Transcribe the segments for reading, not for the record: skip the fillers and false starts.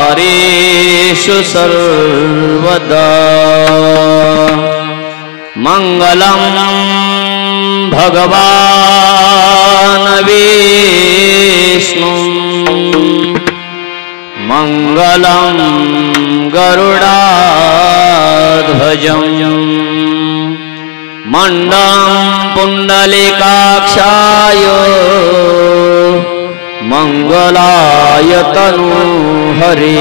शुभकार्येषु सर्वदा मंगलम भगवान् विष्णु मंगलम गरुडाध्वजं मंडं पुंडलीकाक्षाय मंगलाय तनूहरे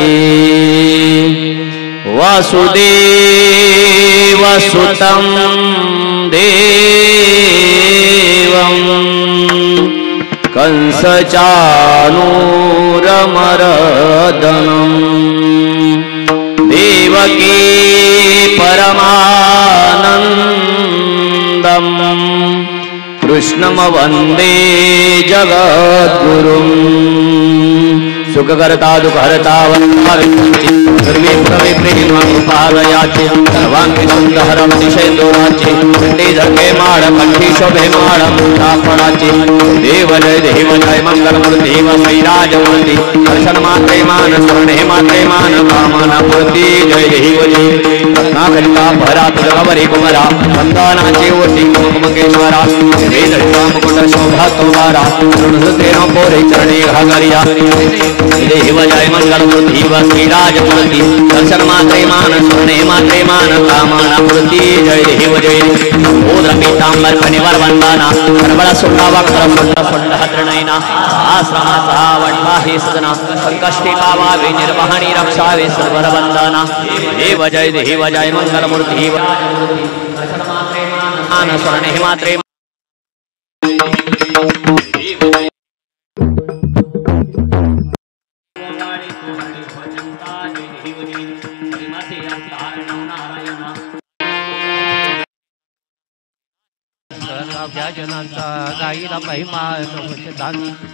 वासुदेवसुतं देवं कंसचाणूरमर्दनं देवकी परमानन्दं कृष्णं वन्दे जगद्गुरुं सुखकर्ता दुःखहर्ता सर्वे प्रवे प्रेमानुपालयाचे सर्वांगिसुंदरं दिशेंदुराचे कंठे माळ कंठी शोभे माळ मुंडाफळाचे देव जय मंगलमूर्ती वैराजमूर्ती दर्शन मात्रे मान स्मरणे मात्रे मान कामना मूर्ती जय देवजी रत्नाकरिता भरात जगवरी कुमरा संतानाचे ओटी कुमकेश्वरा वेद मुकुट शोभा तुम्हारा ऋण पोरे चरणे घागरिया देव जय मंगल मूर्ति व श्रीराज मूर्ति दर्शन मात्रे मान स्वर्णे मात्रे मान कामना मूर्ति जय देव जय ओद्र पीतांबर कनिवर वंदना करबल सुंडा वक्र सुंड सुंड हद्रनयना आश्रम सावटवाही सदना संकष्टि पावा वे निर्वहणी रक्षा वे सर्वर वंदना देव जय मंगल मूर्ति दर्शन मात्रे मान स्वर्णे मात्रे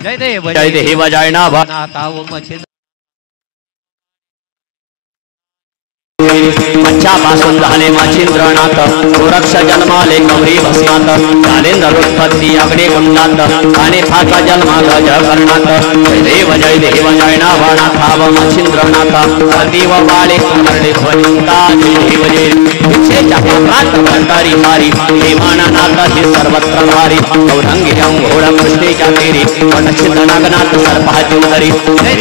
जय देव जय नाभ मच्छापासून झाले मच्छिंद्रनाथ गोरक्ष जन्माले गौरी भस्मात जालेंद्र उत्पत्ती अग्निकुंडात आणि फाचा जन्मा गज कर्णात जय देव जय नाभानाथाव मच्छिंद्रनाथ अतीव बाळे कुंडले ध्वनिता देव जय भिक्षेच्या पात्रात भंडारी हारी हेमानानाथ हे सर्वत्र भारी औरंगी अंघोळ कृष्णेच्या तेरी वटछिद्र नागनाथ सर्पाची उदरी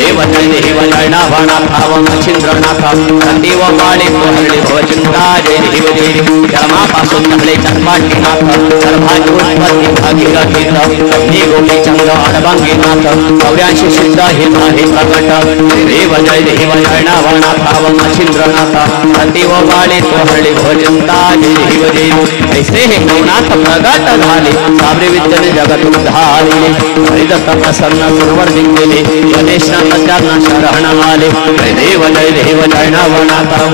देव जय नाभानाथाव मच्छिंद्रनाथ अतीव बाळे कुंडले ध्वनिता देव जय जन्मापासून झाले चरपाटीनाथ सर्वांची उत्पत्ती भागीरथीत हे गोपीचंद अडबंगीनाथ 84 सिद्ध हे प्रकट देव जय नाभानाथाव मच्छिंद्रनाथ अतीव बाळे कुंडले भोजंता देव जय ऐसे हे नवनाथ प्रगट झाले साबरे विद्येने जगत उद्धारिले हरिदत्त प्रसन्न सुरवर जिंकले गणेशनाथ त्यांना शरण आले देव जय नाभानाथाव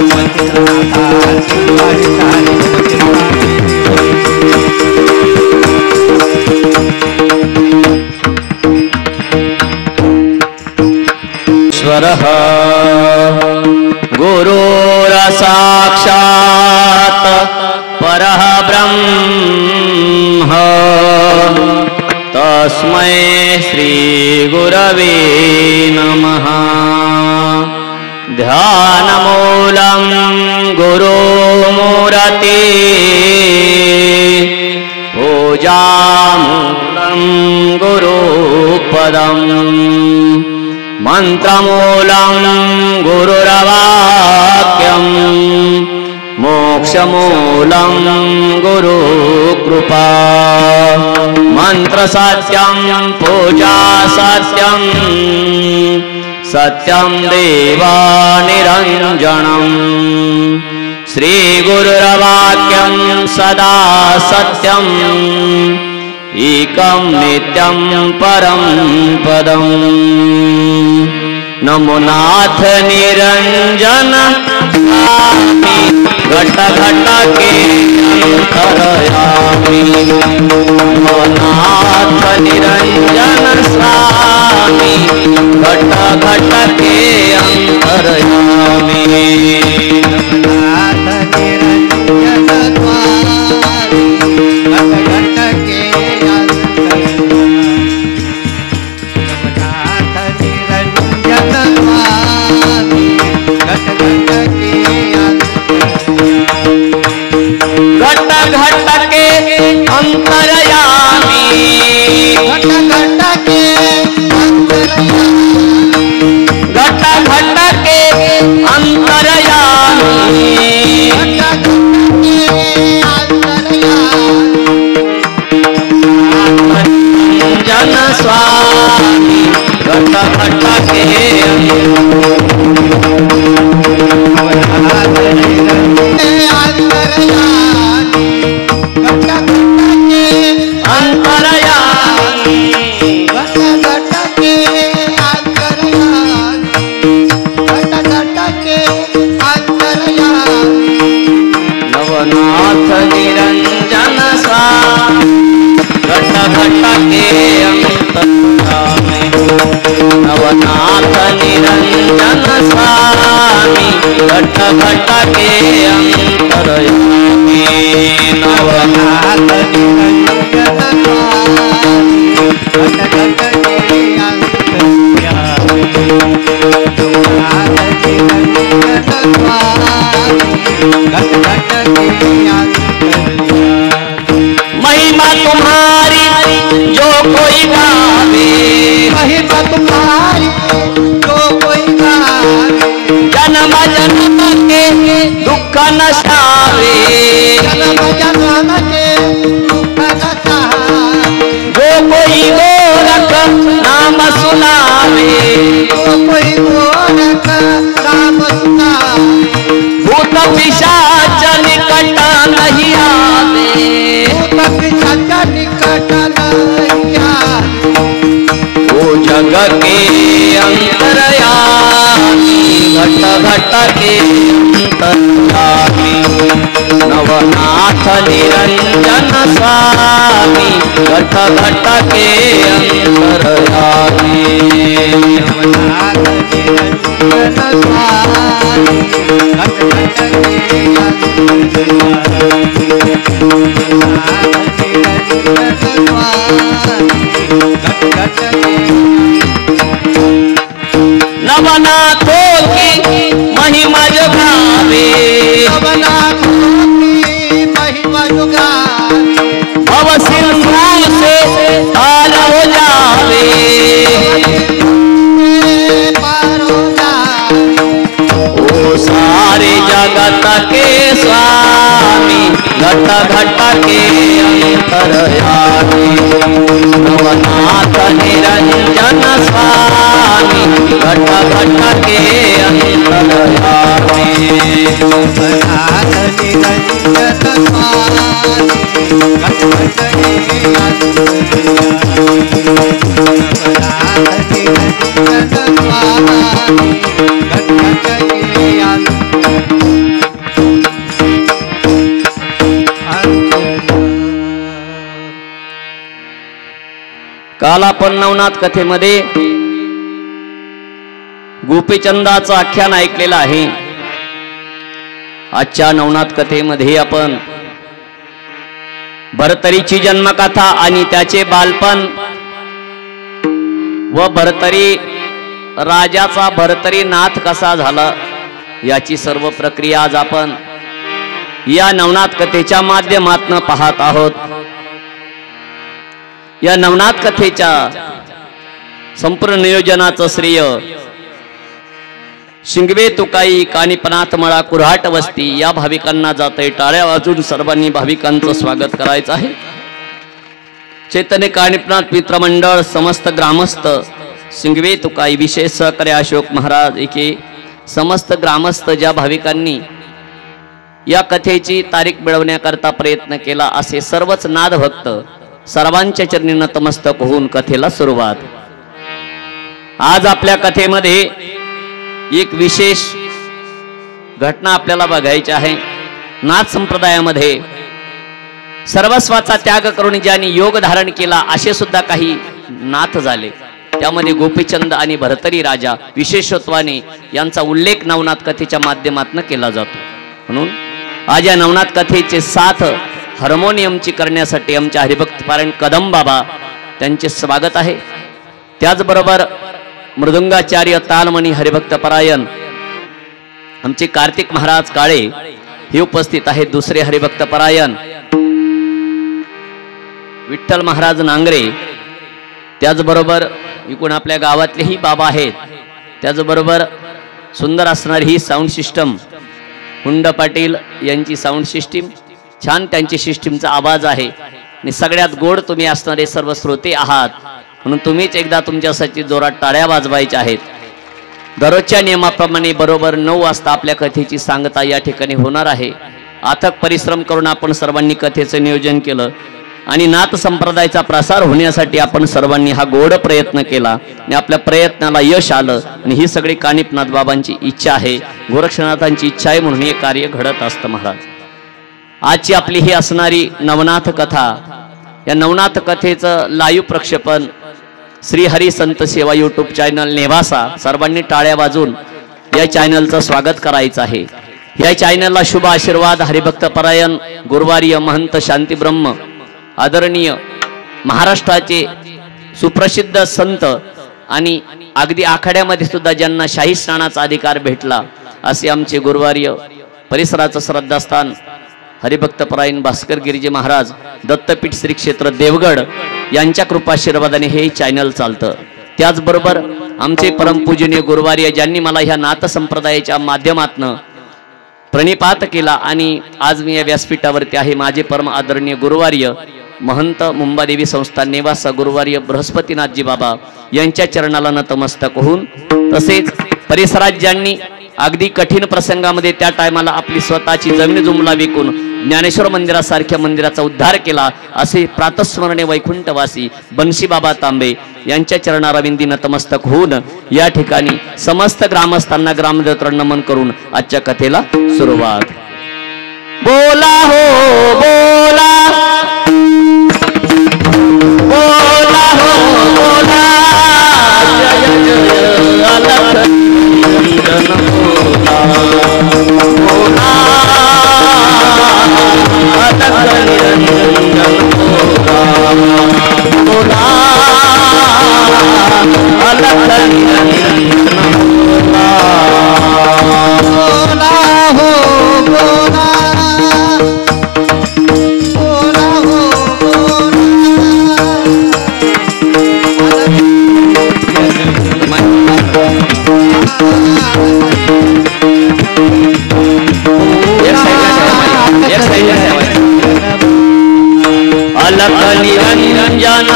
ईश्वरः गुरुर साक्षात् परः ब्रह्म तस्मै श्री गुरवे नमः ध्यानमूलं गुरुमूर्ति पूजामूलं गुरुपदम् मंत्रमूलं गुरुरवाक्यम् मोक्षमूलं गुरुकृपा मंत्रसत्यं पूजा सत्यं सत्यं देवा निरञ्जनम् श्रीगुरुरवाक्यं सदा सत्यम् एकं नित्यं परं पदम् नमो नाथ निरंजन स्वामी घट घट के अंतरयामी नमो नाथ निरंजन स्वामी घट घट के अंतरयामी महिमा तुम्हारी जो कोई गावे, महिमा तुम्हारी जो नसावे जो कोई गोरख नाम सुनावे भूत पिशाच निकट नहीं आवे वो जग के अंतरयामी घट घट के अंतरयामी नवनाथ निरंजन स्वामी घट घट के अंतरयामी नवनाथ निरंजन स्वामी घट घट के नवनाथों की महिमा जो गावे भव सिंधु से पार हो जावे ओ सारे जगत के स्वामी घट घट के अंतरयामी नवनाथ निरंजन स्वामी घट घट के अंतरयामी नवनाथ निरंजन स्वामी घट घट के अंतरयामी नवनाथ निरंजन स्वामी घट घट के काल आपण नवनाथ कथेमध्ये गोपीचंदाचं आख्यान ऐकलेलं आहे. आजच्या नवनाथ कथेमध्ये आपण भरतरीची जन्मकथा आणि त्याचे बालपण व भरतरी राजाचा भरतरी नाथ कसा झाला याची सर्व प्रक्रिया आज आपण या नवनाथ कथेच्या माध्यमातून पाहत आहोत. या नवनाथ कथेच्या संपूर्ण नियोजनाचं श्रेय शिंगवे तुकाई कानिपनाथ मळा कुऱ्हाट वस्ती या भाविकांना जाते. टाळ्या वाजून सर्वांनी भाविकांचं स्वागत करायचं आहे. चैतन्य कानिपनाथ मित्रमंडळ समस्त ग्रामस्थ शिंगवे तुकाई विशेष सहकार्य अशोक महाराज एके समस्त ग्रामस्थ ज्या भाविकांनी या कथेची तारीख मिळवण्याकरता प्रयत्न केला असे सर्वच नाद भक्त सर्वांच्या चरणी नतमस्तक होऊन कथेला सुरुवात. आज आपल्या कथेमध्ये एक विशेष घटना आपल्याला बघायची आहे. नाथ संप्रदायामध्ये सर्वस्वाचा त्याग करून ज्यांनी योग धारण केला असे सुद्धा काही नाथ झाले. त्यामध्ये गोपीचंद आणि भरतरी राजा विशेषत्वाने यांचा उल्लेख नवनाथ कथेच्या माध्यमातून केला जातो. म्हणून आज या नवनाथ कथेचे साथ हार्मोनियमची करण्यासाठी आमच्या हरिभक्त पारायण कदम बाबा त्यांचे स्वागत आहे. त्याचबरोबर मृदुंगाचार्य तालमणी हरिभक्त परायण आमचे कार्तिक महाराज काळे हे उपस्थित आहेत. दुसरे हरिभक्त परायण विठ्ठल महाराज नांगरे, त्याचबरोबर इकडून आपल्या गावातलेही बाबा आहेत. त्याचबरोबर सुंदर असणारी ही साऊंड सिस्टम हुंड पाटील यांची साऊंड सिस्टीम छान त्यांची सिस्टीमचा आवाज आहे. आणि सगळ्यात गोड तुम्ही असणारे सर्व श्रोते आहात म्हणून तुम्हीच एकदा तुमच्यासाठी जोरात टाळ्या वाजवायच्या आहेत. दररोजच्या नियमाप्रमाणे बरोबर 9 वाजता आपल्या कथेची सांगता या ठिकाणी होणार आहे. अथक परिश्रम करून आपण सर्वांनी कथेचं नियोजन केलं आणि नाथ संप्रदायाचा प्रसार होण्यासाठी आपण सर्वांनी हा गोड प्रयत्न केला आणि आपल्या प्रयत्नाला यश आलं. आणि ही सगळी कानिपनाथ बाबांची इच्छा आहे, गोरक्षनाथांची इच्छा आहे म्हणून हे कार्य घडत असतं. महाराज आजची आपली ही असणारी नवनाथ कथा, या नवनाथ कथेचं लाईव्ह प्रक्षेपण श्री हरी संत सेवा यूट्यूब चॅनल नेवासा सर्वांनी टाळ्या वाजून या चॅनलचं स्वागत करायचं आहे. या चॅनलला शुभ आशीर्वाद हरिभक्त परायण गुरुवार्य महंत शांती ब्रह्म आदरणीय महाराष्ट्राचे सुप्रसिद्ध संत आणि अगदी आखाड्यामध्ये सुद्धा ज्यांना शाही स्नानाचा अधिकार भेटला असे आमचे गुरुवार्य परिसराचं श्रद्धास्थान हरिभक्त परायण भास्कर गिरिजी महाराज दत्तपीठ श्री क्षेत्र देवगड यांच्या कृपाशीर्वादाने हे चॅनल चालतं. त्याचबरोबर आमचे परमपूजनीय गुरुवार्य ज्यांनी मला ह्या नाथ संप्रदायाच्या माध्यमातून प्रणिपात केला आणि आज मी या व्यासपीठावरती आहे. माझे परम आदरणीय गुरुवार्य महंत मुंबादेवी संस्थान निवास गुरुवार्य बृहस्पतीनाथजी बाबा यांच्या चरणाला नतमस्तक होऊन, तसेच परिसरात ज्यांनी अगदी कठीण प्रसंगामध्ये त्या टायमाला आपली स्वतःची जमीन जुमला विकून ज्ञानेश्वर मंदिरासारख्या मंदिराचा उद्धार केला असे प्रातस्मरणे वैकुंठवासी बन्सी बाबा तांबे यांच्या चरणारविंदी नतमस्तक होऊन या ठिकाणी समस्त ग्रामस्थांना ग्रामदेवतांना नमन करून आजच्या कथेला सुरुवात. बोला हो बोला, बोला हो बोला, जय जय अलख निरंजन बोला, बोला अलख निरंजन बोला, बोला अलख निरंजन बोला, बोला हो बोला, बोला हो अलख निरंजन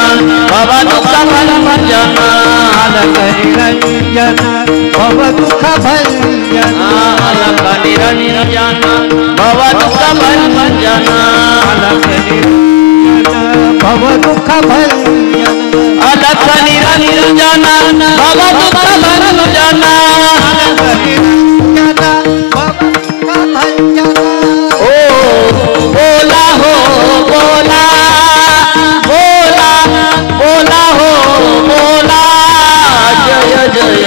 भव दुख भंजन, अलख निरंजन भव दुख भंजन, अलख निरंजन भव दुख भंजन, अलख निरंजन भव दुख भंजन, अलख निरंजन भव दुख भंजन, अलख निरंजन भव दुख भंजन. ओ बोला हो बोला, बोला बोला हो बोला, जय जय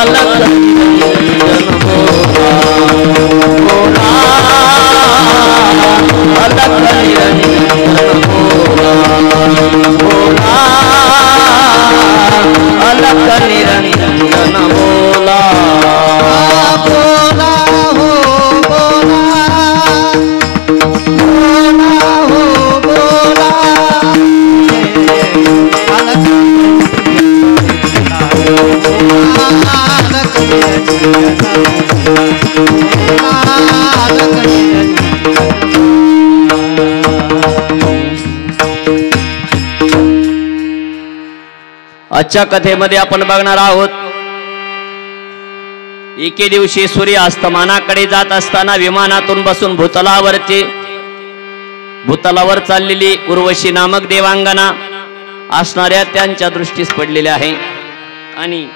अलख निरंजन बोला, बोला अलख निरंजन बोला, बोला अलख निरंजन बोला, बोला हो बोला, बोला हो बोला, अलख आजच्या कथेमध्ये आपण बघणार आहोत. एके दिवशी सूर्य अस्तमानाकडे जात असताना विमानातून बसून भूतलावर चाललेली उर्वशी नामक देवांगना असणाऱ्या त्यांच्या दृष्टीस पडलेल्या आहे आणि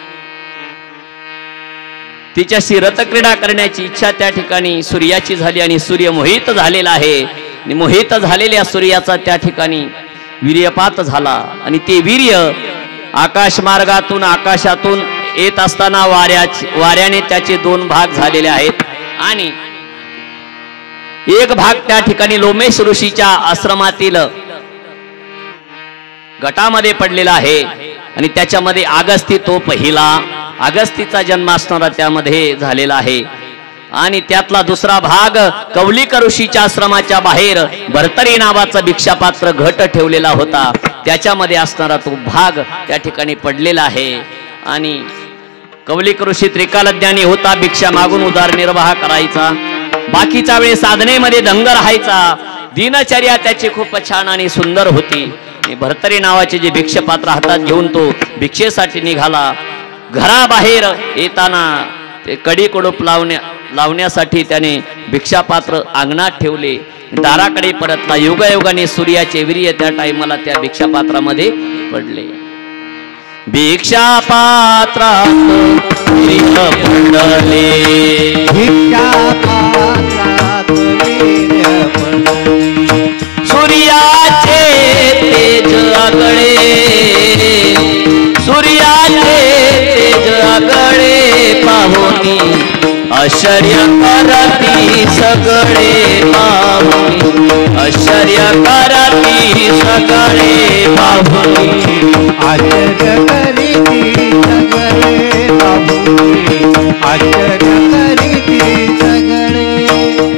तिच्याशी रथक्रीडा करण्याची इच्छा त्या ठिकाणी सूर्याची झाली आणि सूर्य मोहित झालेला आहे. आणि मोहित झालेल्या सूर्याचा त्या ठिकाणी वीर्यपात झाला आणि ते वीर्य आकाश मार्गातून आकाशातून येत असताना वाऱ्याने त्याचे दोन भाग झालेले आहेत आणि एक भाग त्या ठिकाणी लोमेश ऋषीच्या आश्रमातील गटामध्ये पडलेला आहे आणि त्याच्यामध्ये अगस्ती तो पहिला अगस्तीचा जन्म असणारा त्यामध्ये झालेला आहे आणि त्यातला दुसरा भाग कौलिक ऋषीच्या आश्रमाच्या बाहेर भर्तरी नावाचा भिक्षापात्र घट ठेवलेला होता, त्याच्यामध्ये असणारा तो भाग त्या ठिकाणी पडलेला आहे. आणि कौलिक ऋषी त्रिकालज्ञानी होता, भिक्षा मागून उदरनिर्वाह करायचा, बाकीचा वेळ साधनेमध्ये दंग राहायचा, दिनचर्या त्याची खूप छान आणि सुंदर होती. भर्तरी नावाचे जे भिक्षापात्र हातात घेऊन तो भिक्षेसाठी निघाला. घराबाहेर येताना ते कडी कुडूप लावण्यासाठी त्याने भिक्षापात्र अंगणात ठेवले. दाराकडे परतला. युगायुगाने सूर्याचे वीर्य त्या टाइमला त्या भिक्षापात्रामध्ये पडले. भिक्षापात्रात वीर्य पडले, भिक्षापात्रात वीर्य पडले, सूर्याचे तेज आगळे, सूर्याचे तेज आगळे पाहुनी आश्चर्य करती सगळे पाहुनी, आश्चर्य करती सगळे पाहुनी, आश्चर्य करीती सगळे पाहुनी, आश्चर्य करीती सगळे.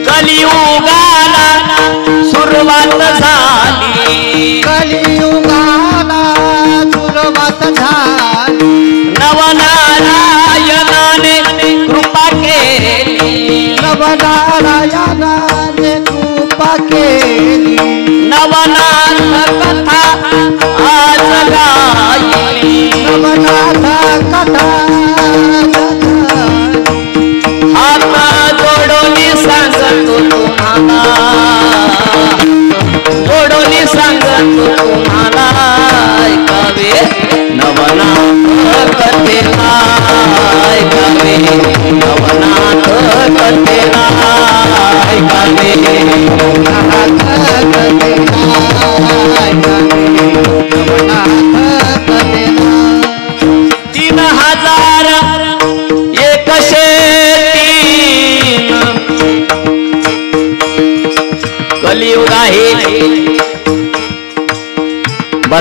कलियुगाला सुरुवात झाली, कलियुगाला सुरुवात झाली, नवनारायणाने कृपा केली, नवनारायण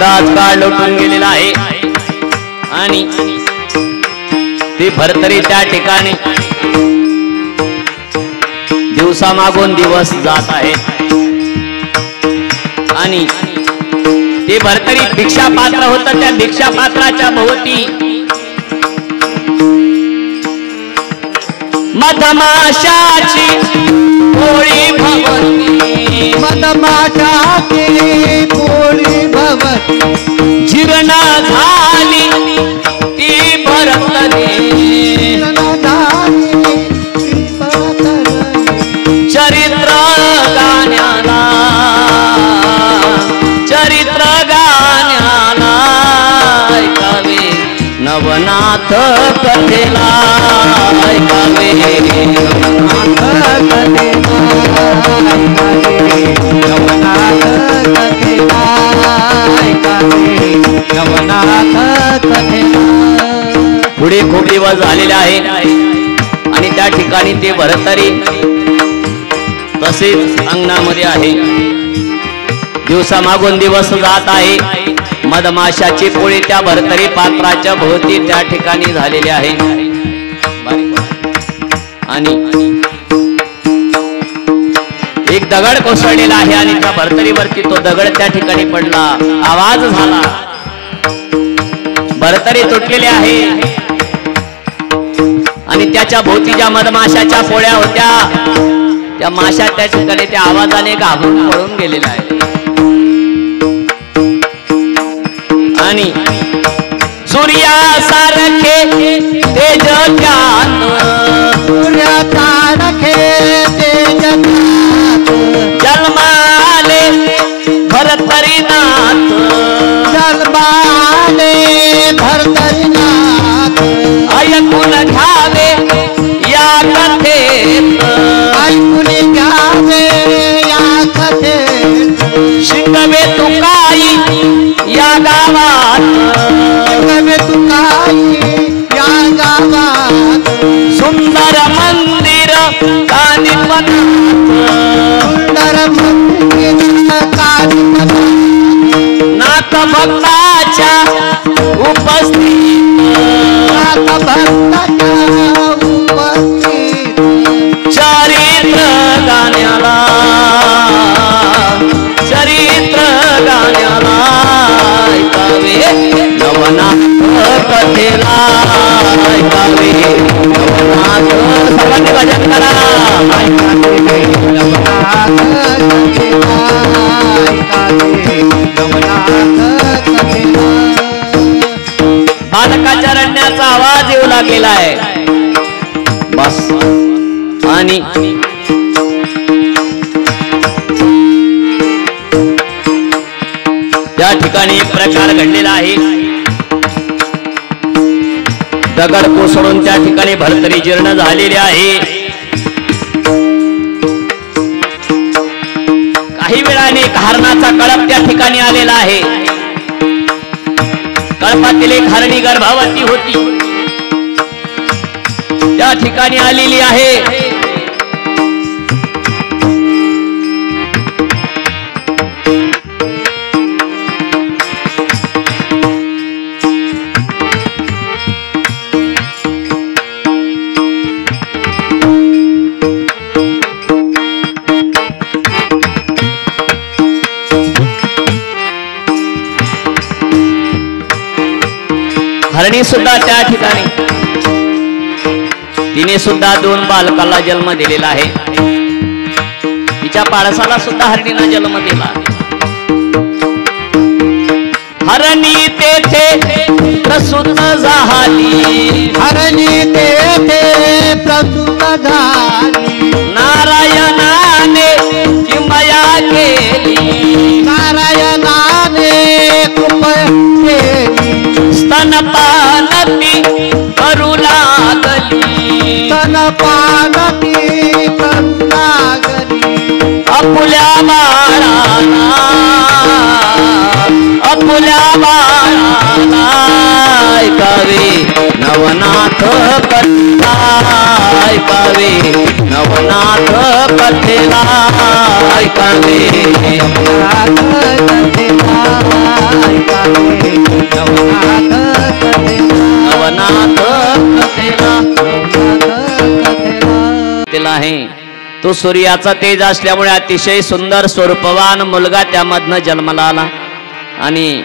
बराच काळ लोटून गेलेला आहे आणि ती भरतरी त्या ठिकाणी दिवसामागून दिवस जात आहे आणि ते भरतरी भिक्षा पात्र होत. त्या भिक्षा पात्राच्या भोवती मधमाशाची पोळी भवती, मधमाशाची पोळी भवती, जीर्ण झाली ती भरतरी, चरित्र गाण्याला, चरित्र गाण्याला ऐकावे नवनाथ कथेला, ऐकावे नवनाथ कथेला, नवनाथ कथेला, ऐकावे नवनाथ कथेला. पुढे खूप दिवस झालेले आहे आणि त्या ठिकाणी ते भरतरी तसेच अंगणामध्ये आहे. दिवसामागून दिवस जात आहे. मधमाशाची पोळी त्या भरतरी पात्राच्या भोवती त्या ठिकाणी झालेली आहे आणि एक दगड कोसळलेला आहे आणि त्या भरतरीवरती तो दगड त्या ठिकाणी पडला. आवाज झाला. भरतरी तुटलेले आहे आणि त्याच्या भोवती ज्या मधमाशाच्या पोळ्या होत्या त्या माशा त्या ठिकाणी त्या आवाजाने घाबरून पळून गेलेल्या आहेत आणि सूर्यासारखे तेज त्यात, सूर्यासारखे तेज त्यात, जन्माले भरतरीनाथ, जन्माले भरतरीनाथ, ऐकून घ्यावे या कथेत, ऐकून घ्यावे या कथेत, शिंगवे तुकाई या गावात, शिंगवे तुकाई या गावात, सुंदर मंदिर कानिपत, सुंदर मंदिर कानिपत, नाथ भक्ताच्या उपस्थित, नाथ भक्ताच्या उपस्थित, चरित्र गाण्याला, चरित्र गाण्याला ऐकावे नवनाथ कथेला, ऐकावे नवनाथ. सर्वांनी भजन करा. ऐकावे नवनाथ कथेला, ऐकावे नवनाथ कथेला. बालकाच्या रडण्याचा आवाज येऊ लागलेला आहे. बस आणि त्या ठिकाणी एक प्रकार घडलेला आहे. दगड कोसळून त्या ठिकाणी भरतरी जीर्ण झालेली आहे. काही वेळाने एक हरणाचा कळप त्या ठिकाणी आलेला आहे. कळपातील एक हरणी गर्भवती होती त्या ठिकाणी आलेली आहे. हरणी सुद्धा त्या ठिकाणी तिने सुद्धा 2 बालकाला जन्म दिलेला आहे. तिच्या पाळसाला सुद्धा हरणीनं जन्म दिला. हरणी तेथे प्रसूत झाली, हरणी तेथे प्रसूत झाली, नारायणाने किमया केली, नारायणाने कृपा केली, स्तनपानती करू लागली, स्तनपानती करू लागली, आपुल्या बाळाला, आपुल्या बाळाला ऐकावे नवनाथ कथेला ऐकावे नवनाथ कथेला ऐकावे नवनाथ कथेला आहे. तो सूर्याचा तेज असल्यामुळे अतिशय सुंदर स्वरूपवान मुलगा त्यामधनं जन्माला आला. आणि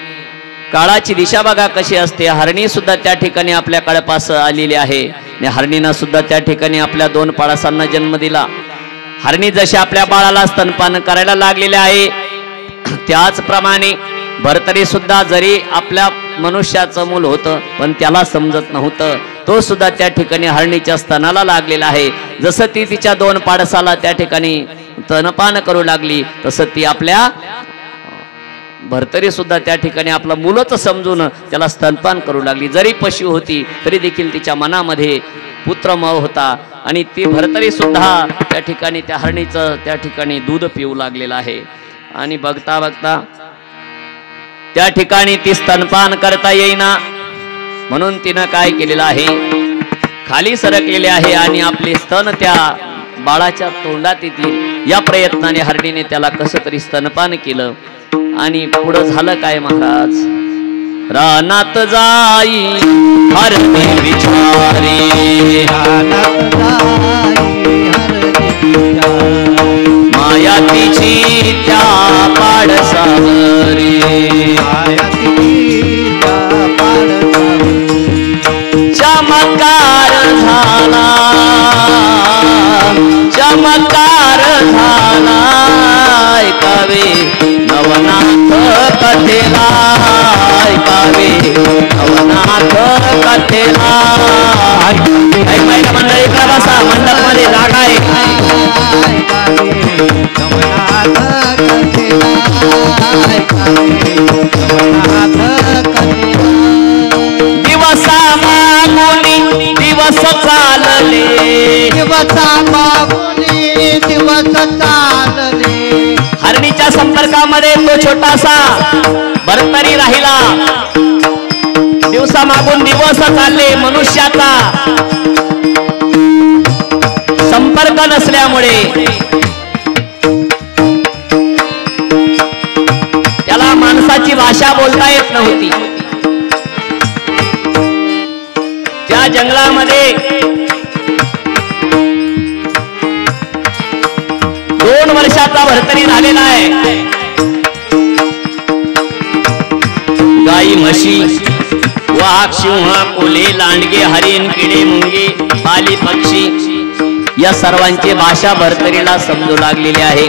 काळाची दिशा बघा कशी असते. हरणी सुद्धा त्या ठिकाणी आपल्या कळपास आलेली आहे आणि हरणीनं सुद्धा त्या ठिकाणी आपल्या 2 पाडसांना जन्म दिला. हरणी जशी आपल्या बाळाला स्तनपान करायला लागलेले आहे त्याचप्रमाणे भरतरी सुद्धा जरी आपल्या मनुष्याचं मूल होतं पण त्याला समजत नव्हतं. तो सुद्धा त्या ठिकाणी हरणीच्या स्तनाला लागलेला आहे. जसं ती तिच्या 2 पाडसाला त्या ठिकाणी स्तनपान करू लागली तसं ती आपल्या भरतरी सुद्धा त्या ठिकाणी आपला मुलच समजून त्याला स्तनपान करू लागली. जरी पशु होती तरी देखील तिच्या मनामध्ये पुत्रमोह होता. आणि ती भरतरी सुद्धा त्या ठिकाणी त्या हरणीचं त्या ठिकाणी दूध पिऊ लागलेलं आहे. आणि बघता बघता त्या ठिकाणी ती स्तनपान करता येईना म्हणून तिनं काय केलेलं आहे खाली सरकलेले आहे आणि आपले स्तन त्या बाळाच्या तोंडात येतील या प्रयत्नाने हरणीने त्याला कसं तरी स्तनपान केलं. आणि पुढं झालं काय महाराज. रानात जाई हरणी विचारी माया तिची त्या पाडसावरी चमत्कार झाला चमत्कार झाला ऐकावे नवनाथ कथेला ऐकावे नवनाथ कथेला महिला मंडळी प्रवासा मंडप मध्ये जागा आहे. दिवसा मागुनी दिवस चालले दिवसा मागुनी दिवस चालले हरणीच्या संपर्कामध्ये तो छोटासा भरतरी राहिला. दिवसा मागून दिवस चालले. मनुष्याचा संपर्क नसल्यामुळे त्याला माणसाची भाषा बोलता येत नव्हती. त्या जंगलामध्ये 2 वर्षाचा भरतरी झालेला आहे. गाई म्हशी वाघ सिंह कोल्हे लांडगे हरिण किडे मुंगे पाली पक्षी या सर्वांची भाषा भरतरीला समजू लागलेली आहे.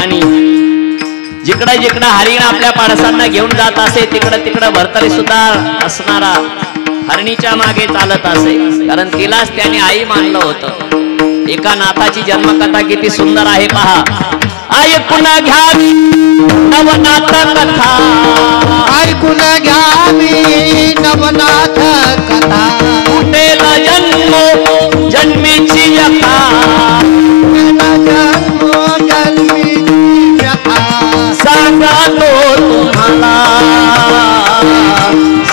आणि जिकडे जिकडे हरिण आपल्या पाडसांना घेऊन जात असे तिकडे तिकडे भरतरी सुद्धा असणारा हरणीच्या मागे चालत असे. कारण तिलाच त्याने आई मानलं होतं. एका नाथाची जन्मकथा किती सुंदर आहे पहा. ऐकून घ्यावी नवनाथ कथा ऐकून घ्यावी नवनाथ कथा कुठेल जन्म जन्मीची व्यथा जन्म जन्मीची व्यथा सांगतो तुम्हाला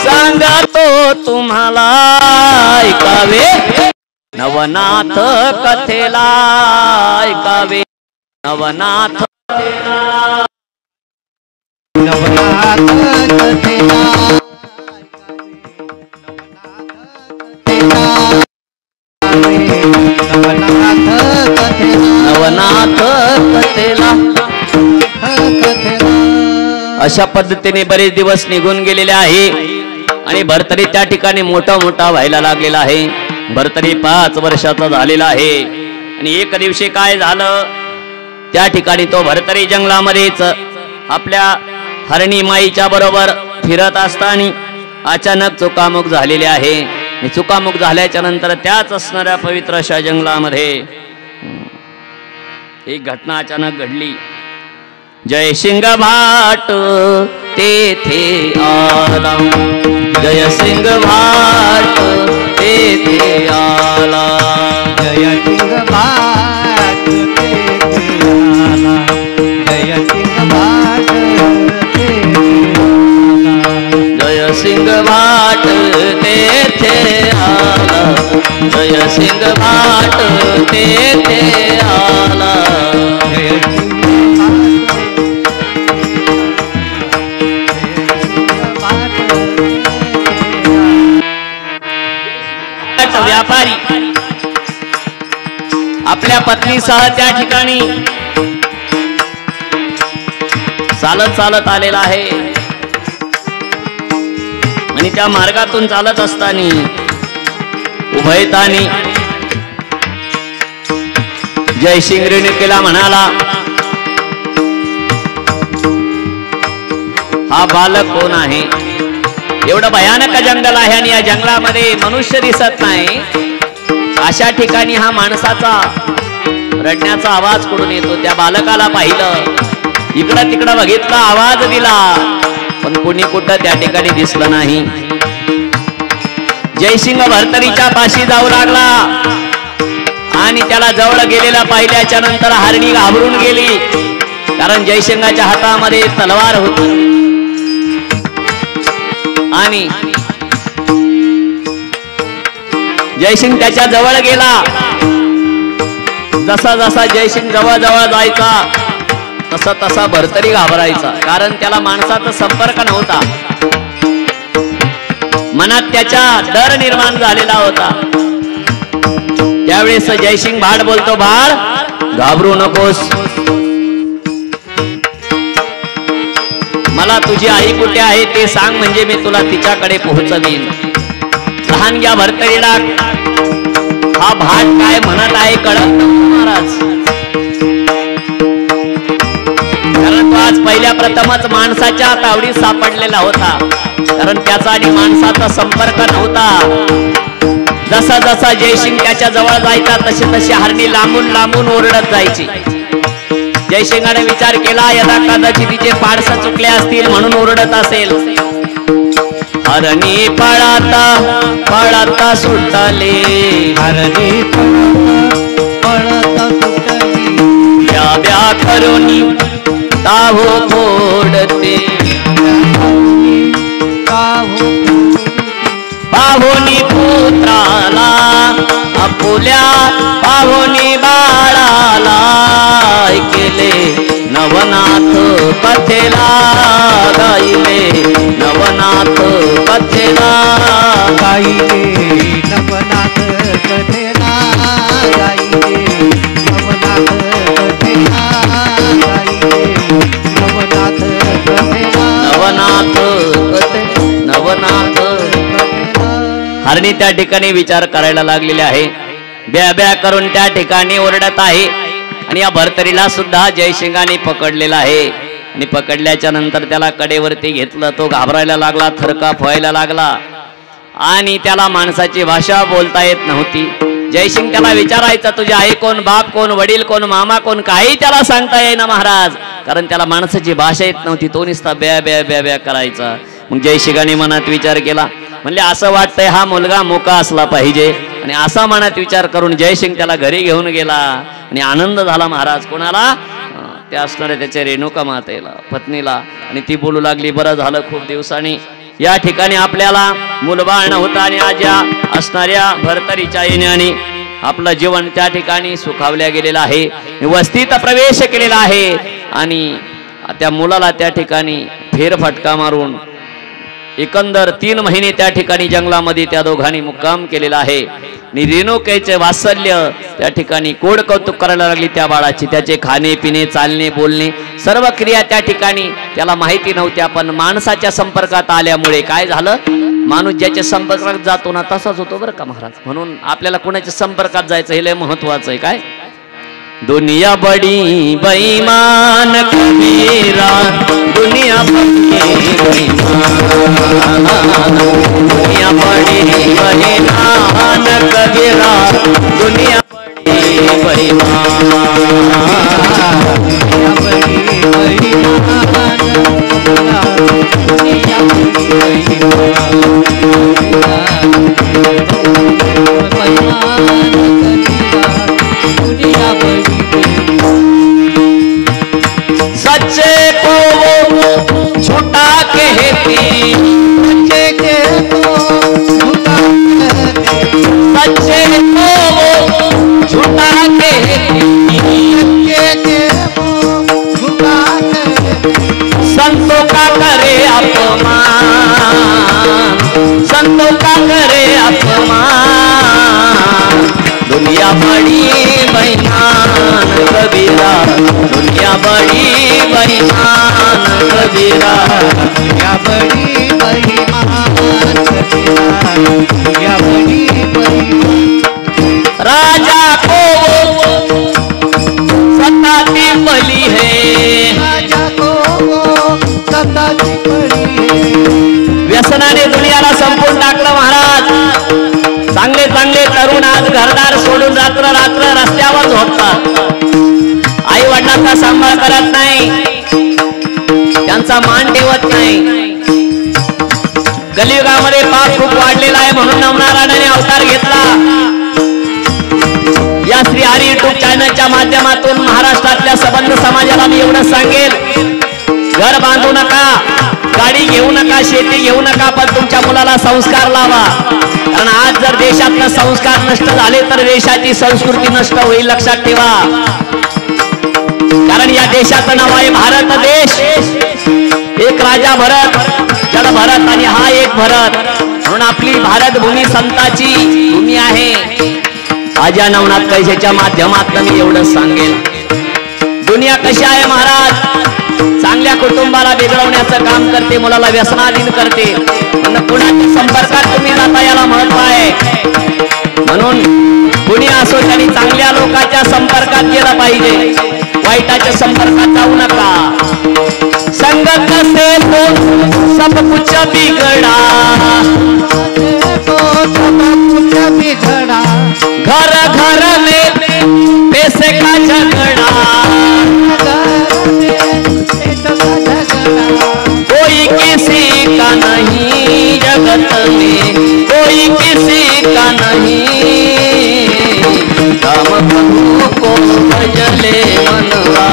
सांगतो तुम्हाला ऐकावे नवनाथ कथेला ऐकावे नवनाथ नवनाथ कथेला नवनाथ नवनाथ कथेला. अशा पद्धतीने बरेच दिवस निघून गेलेले आहे आणि भरतरी त्या ठिकाणी मोठा मोठा व्हायला लागलेला आहे. भरतरी 5 वर्षाचा झालेला आहे. आणि एक दिवशी काय झालं त्या ठिकाणी तो भरतरी जंगलामध्येच आपल्या हरणी माईच्या बरोबर फिरत असताना अचानक चुकामुक झालेली आहे. चुकामुक झाल्याच्या नंतर त्याच असणाऱ्या पवित्र अशा जंगलामध्ये एक घटना अचानक घडली. जय सिंग भाट तेथे आला जय सिंग भाट तेथे आला जय सिंग भाट तेथे आला जय सिंग भाट तेथे आला जय सिंग भाट तेथे आला व्यापारी आपल्या पत्नीसह त्या ठिकाणी चालत चालत आलेला आहे आणि त्या मार्गातून चालत असताना उभयतानी जयसिंग रेणुकेला म्हणाला, हा बालक कोण आहे? एवढं भयानक जंगल आहे आणि या जंगलामध्ये मनुष्य दिसत नाही. अशा ठिकाणी हा माणसाचा रडण्याचा आवाज कुठून येतो? त्या बालकाला पाहिलं, इकडं तिकडं बघितलं, आवाज दिला, पण कोणी कुठं त्या ठिकाणी दिसलं नाही. जयसिंग भरतरीच्या पाशी जाऊ लागला आणि त्याला जवळ गेलेला पाहिल्याच्या नंतर हरणी घाबरून गेली, कारण जयसिंगाच्या हातामध्ये तलवार होती. आणि जयसिंग त्याच्या जवळ गेला. जसा जसा जयसिंग जवळ जवळ जायचा तसा तसा भरतरी घाबरायचा, कारण त्याला माणसाचा संपर्क नव्हता. मनात त्याच्या डर निर्माण झालेला होता. त्यावेळेस जयसिंग भाट बोलतो, बाळ घाबरू नकोस, मला तुझी आई कुठे आहे ते सांग, म्हणजे मी तुला तिच्याकडे पोहोचवीन. लहान घ्या भरतरीला हा भाट काय म्हणत आहे कळत महाराज, कारण तो आज पहिल्या प्रथमच माणसाच्या तावडीत सापडलेला होता, कारण त्याचा आणि माणसाचा संपर्क नव्हता. जसा जसा जयसिंग त्याच्या जवळ जायचा तशी तशी हरणी लांबून लांबून ओरडत जायची. जयसिंगाने विचार केला, यदा कदाचित तिचे पाडस चुकले असतील म्हणून ओरडत असेल. हरणी पळाता पळाता सुटले, हरणी पळता सुटली, व्या करुणी ताहो फोडते, पाहुनी पुत्राला आपुल्या पाहुनी बाळाला केले नवनाथ कथेला गाईले, नवनाथ कथेला गाईले, नवनाथ कथेला गाईले, नवनाथ कथेला गाईले, नवनाथ कथेला, नवनाथ कथे नवनाथ. हरणी त्या ठिकाणी विचार करायला लागलेले आहे, ब्या ब्या करून त्या ठिकाणी ओरडत आहे. आणि या भरतरीला सुद्धा जयसिंगाने पकडलेला आहे आणि पकडल्याच्या नंतर त्याला कडेवरती घेतलं. तो घाबरायला लागला, थरकाप व्हायला लागला आणि त्याला माणसाची भाषा बोलता येत नव्हती. जयसिंग त्याला विचारायचा, तुझी आई कोण, बाप कोण, वडील कोण, मामा कोण, काही त्याला सांगता येईना महाराज, कारण त्याला माणसाची भाषा येत नव्हती. तो नुसता ब्या ब्या ब्या ब्या करायचा. मग जयसिंगाने मनात विचार केला, म्हणले असं वाटतंय हा मुलगा मोका असला पाहिजे. आणि असा मनात विचार करून जयसिंग त्याला घरी घेऊन गेला आणि आनंद झाला महाराज. कोणाला? त्या असणाऱ्या त्याच्या रेणुका मातेला, पत्नीला. आणि ती बोलू लागली, बरं झालं खूप दिवसांनी या ठिकाणी आपल्याला मुलबाळ नव्हता आणि आज या असणाऱ्या भरतरीच्या येण्याने आपलं जीवन त्या ठिकाणी सुखावल्या गेलेलं आहे, वस्तीत प्रवेश केलेला आहे. आणि त्या मुलाला त्या ठिकाणी फेरफटका मारून एकंदर 3 महिने त्या ठिकाणी जंगलामध्ये त्या दोघांनी मुक्काम केलेला आहे. आणि रेणुकेचे वात्सल्य त्या ठिकाणी कोड कौतुक करायला लागली त्या बाळाची. त्याचे खाणे पिणे, चालणे, बोलणे, सर्व क्रिया त्या ठिकाणी त्याला माहिती नव्हत्या, पण माणसाच्या संपर्कात आल्यामुळे काय झालं, माणूस ज्याच्या संपर्कात जातो ना तसाच होतो बरं का महाराज. म्हणून आपल्याला कोणाच्या संपर्कात जायचं हे लय महत्वाचं आहे. काय दुनिया बड़ी बेईमान कबीरा, दुनिया बड़ी बेईमान, दुनिया बड़ी बेईमान कबीरा, दुनिया बड़ी बेईमान, दुनिया बड़ी बेईमान, दुनिया बड़ी सच्चे को वो झूठा कहती, सच्चे के संतों का करे अपमान, संतों का करे अपमान। दुनिया बड़ी बेईमान कबीरा, दुनिया बड़ी बेईमान कबीरा, दुनिया बड़ी बेईमान कबीरा, दुनिया बड़ी बेईमान। राजा को सताती बली है, राजा को सताती बली है। व्यसनाने दुनियाला संपून टाकलं महाराज। चांगले चांगले तरुण आज घरदार सोडून रात्र रात्र रस्त्यावर झोपतात, आई वडिलांचा सांभाळ करत नाही, त्यांचा मान ठेवत नाही। कलियुगामध्ये पाप खूप वाढलेला आहे म्हणून नवनारायणाने अवतार घेतला। या श्री हरी युट्यूब चॅनलच्या माध्यमातून महाराष्ट्रातल्या सबंध समाजाला मी एवढं सांगेल, घर बांधू नका, गाडी घेऊ नका, शेती घेऊ नका, पण तुमच्या मुलाला संस्कार लावा। कारण आज जर देशातले संस्कार नष्ट झाले तर देशाची संस्कृती नष्ट होईल, लक्षात ठेवा। कारण या देशाचं नाव आहे भारत देश। एक राजा भरत, जड भरत आणि हा एक भरत, म्हणून आपली भारत भूमी संताची भूमी आहे। आज या नवनाथ कैसेच्या माध्यमातून मी एवढंच सांगेल, दुनिया कशी आहे महाराज, चांगल्या कुटुंबाला बिघडवण्याचं काम करते, मुलाला व्यसनाधीन करते, पण कुणाच्या संपर्कात तुम्ही जाता याला महत्व आहे। म्हणून कुणी असो त्यांनी चांगल्या लोकांच्या संपर्कात गेलं पाहिजे, वाईटाच्या संपर्कात जाऊ नका। संगत से तो सब कुछ बिगड़ा, तो सब कुछ बिगड़ा, घर घर में पैसे का झगड़ा, कोई किसी का नहीं जगत में, कोई किसी का नहीं। काम प्रभु को भजले मनवा,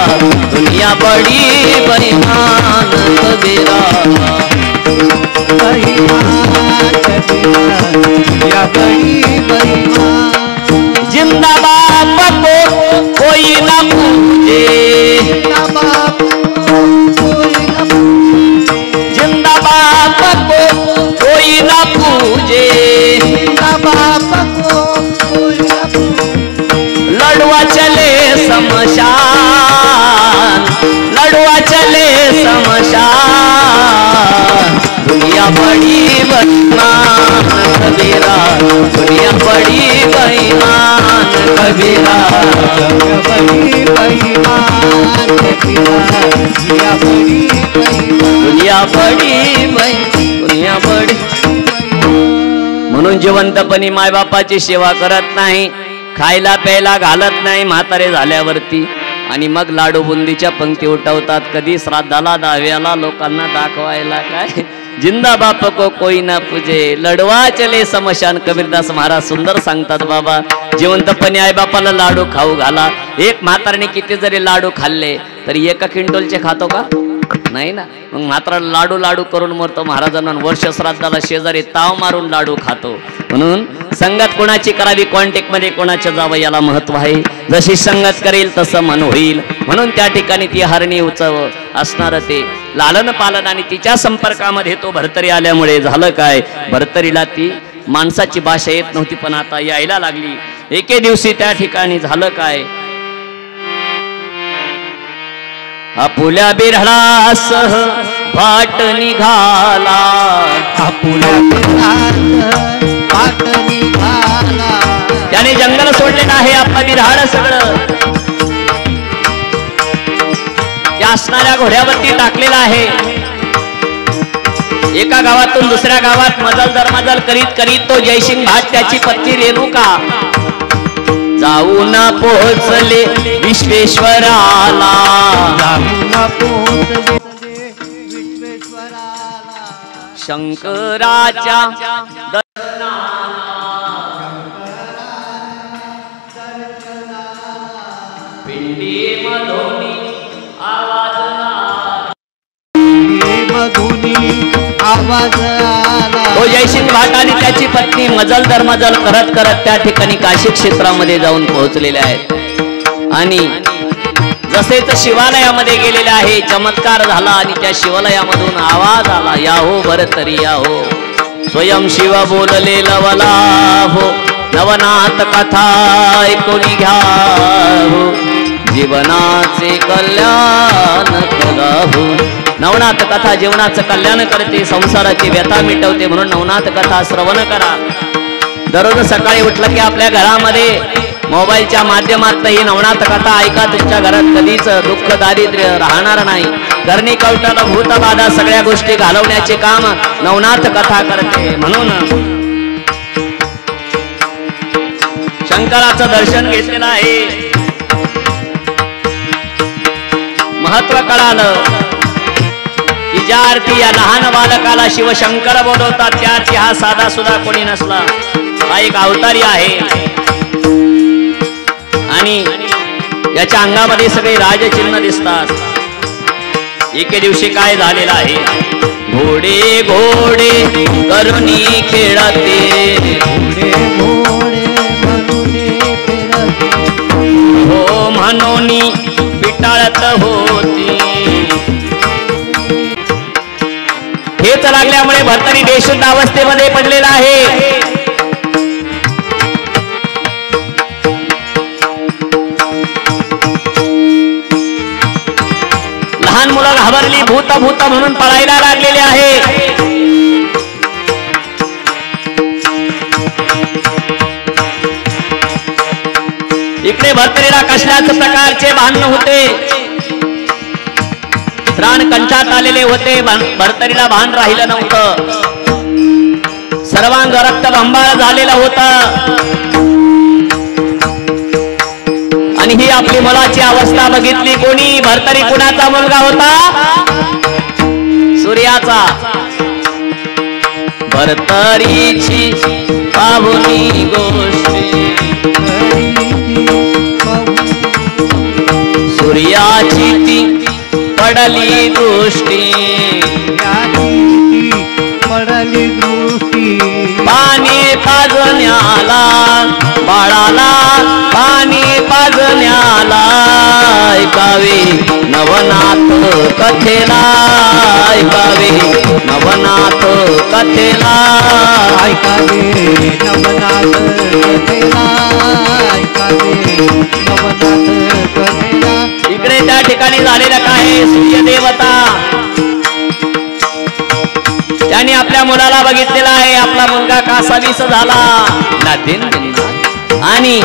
दुनिया बड़ी बेईमान कबीरा, बेईमान कबीरा, दुनिया बड़ी बेईमान। जिंदा बाप को कोई ना पूजे, जिंदा बाप को कोई न पूजे, जिंदा बाप को कोई ना पूजे, जिंदा बाप को कोई न पूजे। लड़वा चले शमशान, लड़वा चले शमशान। दुनिया बड़ी बेईमान कबीरा, दुनिया बड़ी बेईमान कबीरा, दुनिया बड़ी बेईमान कबीरा, दुनिया बड़ी बेईमान। दुनिया बड़ी दुनिया बड़ी। म्हणून जिवंतपणी मायबापाची सेवा करत नाही, खायला प्यायला घालत नाही म्हातारे झाल्यावरती, आणि मग लाडू बुंदीच्या पंक्ती उठवतात, कधी श्राद्धाला दाव्याला लोकांना दाखवायला। काय जिंदा बाप को कोई ना पूजे, लढवा चले समशान। कबीरदास महाराज सुंदर सांगतात, बाबा जिवंतपणी आई बापाला लाडू खाऊ घाला। एक म्हातारने किती जरी लाडू खाल्ले तरी एका क्विंटलचे खातो का? नाही ना। मग मात्र लाडू लाडू करून मरतो महाराजांना, वर्ष श्राद्धाला शेजारी ताव मारून लाडू खातो। म्हणून संगत कोणाची करावी, कॉन्टॅक्ट मध्ये कोणाच्या जावं याला महत्व आहे। जशी संगत करेल तसं मन होईल। म्हणून त्या ठिकाणी ती हरणी उचव असणार ते लालन पालन, आणि तिच्या संपर्कामध्ये तो भरतरी आल्यामुळे झालं काय, भरतरीला ती माणसाची भाषा येत नव्हती पण आता यायला लागली। एके दिवशी त्या ठिकाणी झालं काय, आपुल्या बिरहळासह भाट निघाला, आपुल्या बिरहात भाट निघाला। त्याने जंगल सोडलेलं आहे, आपला बिरहाळ सगळं त्या असणाऱ्या घोड्यावरती टाकलेलं आहे। एका गावातून दुसऱ्या गावात मजल दरमजल करीत करीत तो जयसिंग भाट त्याची पत्नी रेणुका जाऊन पोहोचले विश्वेश्वराला, जाऊन पोहोचले विश्वेश्वराला। शंकराच्या पिंडी मधोनी आवाज आला। तो जयसिंग भाट आणि त्याची पत्नी मजल दरमजल करत करत त्या ठिकाणी काशी क्षेत्रामध्ये जाऊन पोहोचलेले आहेत। आणि जसेच शिवालयामध्ये गेलेले आहे, चमत्कार झाला आणि त्या शिवालयामधून आवाज आला, या हो भरतरी या हो, स्वयं शिव बोलले लवला हो, नवनाथ कथा ऐकून घ्या हो, जीवनाचे कल्याण करा हो. नवनाथ कथा जीवनाचं कल्याण करते, संसाराची व्यथा मिटवते, म्हणून नवनाथ कथा श्रवण करा. दररोज सकाळी उठलं की आपल्या घरामध्ये मोबाईलच्या माध्यमातून ही नवनाथ कथा ऐका. तुमच्या घरात कधीच दुःख दारिद्र्य राहणार नाही. घरणी कवटाला भूतबाधा सगळ्या गोष्टी घालवण्याचे काम नवनाथ कथा करते. म्हणून शंकराचं दर्शन घेतलेलं आहे, महत्व कळालं की ज्या अर्थी या लहान बालकाला शिवशंकर बोलवतात त्या अर्थी हा साधा सुद्धा कोणी नसला, हा एक अवतारी आहे. आणि याच्या अंगामध्ये सगळे राजचिन्ह दिसतात. एके दिवशी काय झालेलं आहे, घोडे घोडे करुणी खेळते, हो म्हणून पिटाळत होती. हेच लागल्यामुळे भरतरी बेशुद्ध अवस्थेमध्ये पडलेला आहे. लहान मुलं घाबरली, भूत भूत म्हणून पळायला लागलेले आहे. इकडे भरतरीला कशाच प्रकारचे भान होते, प्राण कंठात आलेले होते. भरतरीला भान राहिलं नव्हतं, सर्वांग रक्त बंबाळ झालेलं होतं. आणि ही आपली मुलाची अवस्था बघितली कोणी? भरतरी कुणाचा मुलगा होता? सूर्याचा. भरतरीची पाहुणी गोष्टी, सूर्याची ती पडली दृष्टी, पडली दृष्टी. पाणी पाजण्याला बाळाला, पाणी पाजण्याला ऐकावे नवनाथ कथेला, ऐकावे नवनाथ कथेला, ऐकावे नवनाथ कथेला, ऐकावे नवनाथ कथेला. इकडे त्या ठिकाणी झालेलं काय, सूर्यदेवता त्याने आपल्या मुलाला बघितलेला आहे. आपला मुलगा कासावीस झाला आणि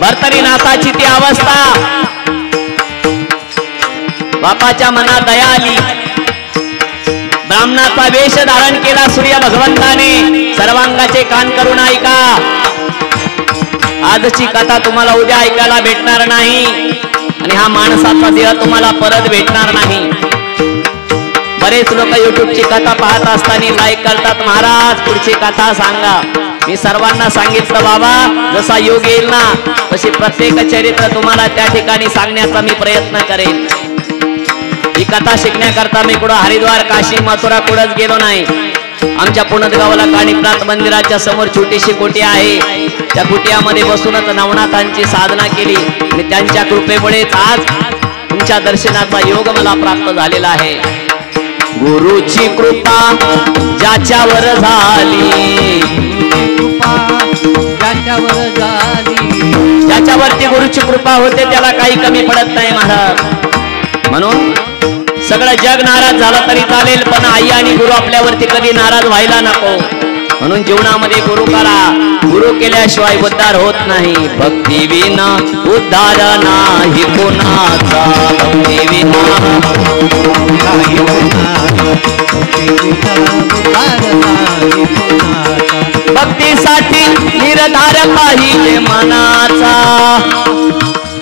भरतरी नाथाची ती अवस्था, बापाच्या मनात दया आली. ब्राह्मणाचा वेश धारण केला सूर्य भगवंताने. सर्वांगाचे कान करून ऐका, आजची कथा तुम्हाला उद्या ऐकायला भेटणार नाही आणि हा माणसाचा देह तुम्हाला परत भेटणार नाही. बरेच लोक युट्यूबची कथा पाहत असताना लाईक करतात, महाराज पुढची कथा सांगा. मी सर्वांना सांगितलं बाबा, जसा योग येईल ना तशी प्रत्येक चरित्र तुम्हाला त्या ठिकाणी सांगण्याचा मी प्रयत्न करेन. ही कथा शिकण्याकरता मी कुठं हरिद्वार, काशी, मथुरा कुठंच गेलो नाही. आमच्या पुणतगावला काणीप्रात मंदिराच्या समोर छोटीशी कुटी आहे. त्या कुटियामध्ये बसूनच नवनाथांची साधना केली आणि त्यांच्या कृपेमुळेच आज तुमच्या दर्शनाचा योग मला प्राप्त झालेला आहे. गुरुची कृपा ज्याच्यावर झाली, ज्याच्यावर झाली, ज्याच्यावरती गुरुची कृपा होते त्याला काही कमी पडत नाही महाराज. म्हणून सगळं जग नाराज झालं तरी चालेल, पण आई आणि गुरु आपल्यावरती कधी नाराज व्हायला नको. म्हणून जीवनामध्ये गुरु करा, गुरु केल्याशिवाय उद्धार होत नाही. भक्ती विना उद्धार नाही कोणाचा, भक्ती विना भक्तीसाठी निर्धार पाहिजे मनाचा,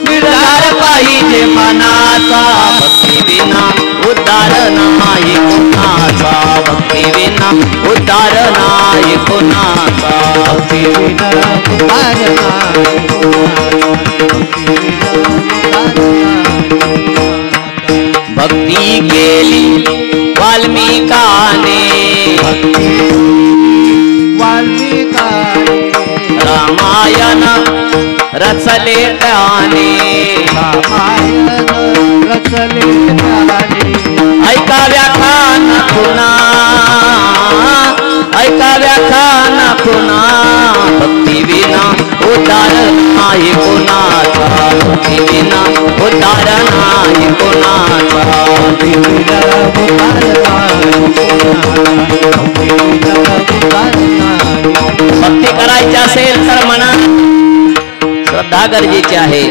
निर्धार पाहिजे मनाचा. भक्ती विना उद्धार नाही कोणाचा, भक्ती विना उद्धार नाही कोणाचा, भक्ती विना उद्धार नाही कोणाचा. भक्ती केली वाल्मिकाने, वाल्मिकाने रामायण रचले त्याने रामायण रचले त्याने ऐका व्याख्यान पुन्हा ऐका व्याख्यान पुन्हा भक्ती विना उद्धार नाही कोणाचा भक्ती विना उद्धार नाही कोणाचा भक्ती करायची असेल तर म्हणा श्रद्धा गरजेची आहे.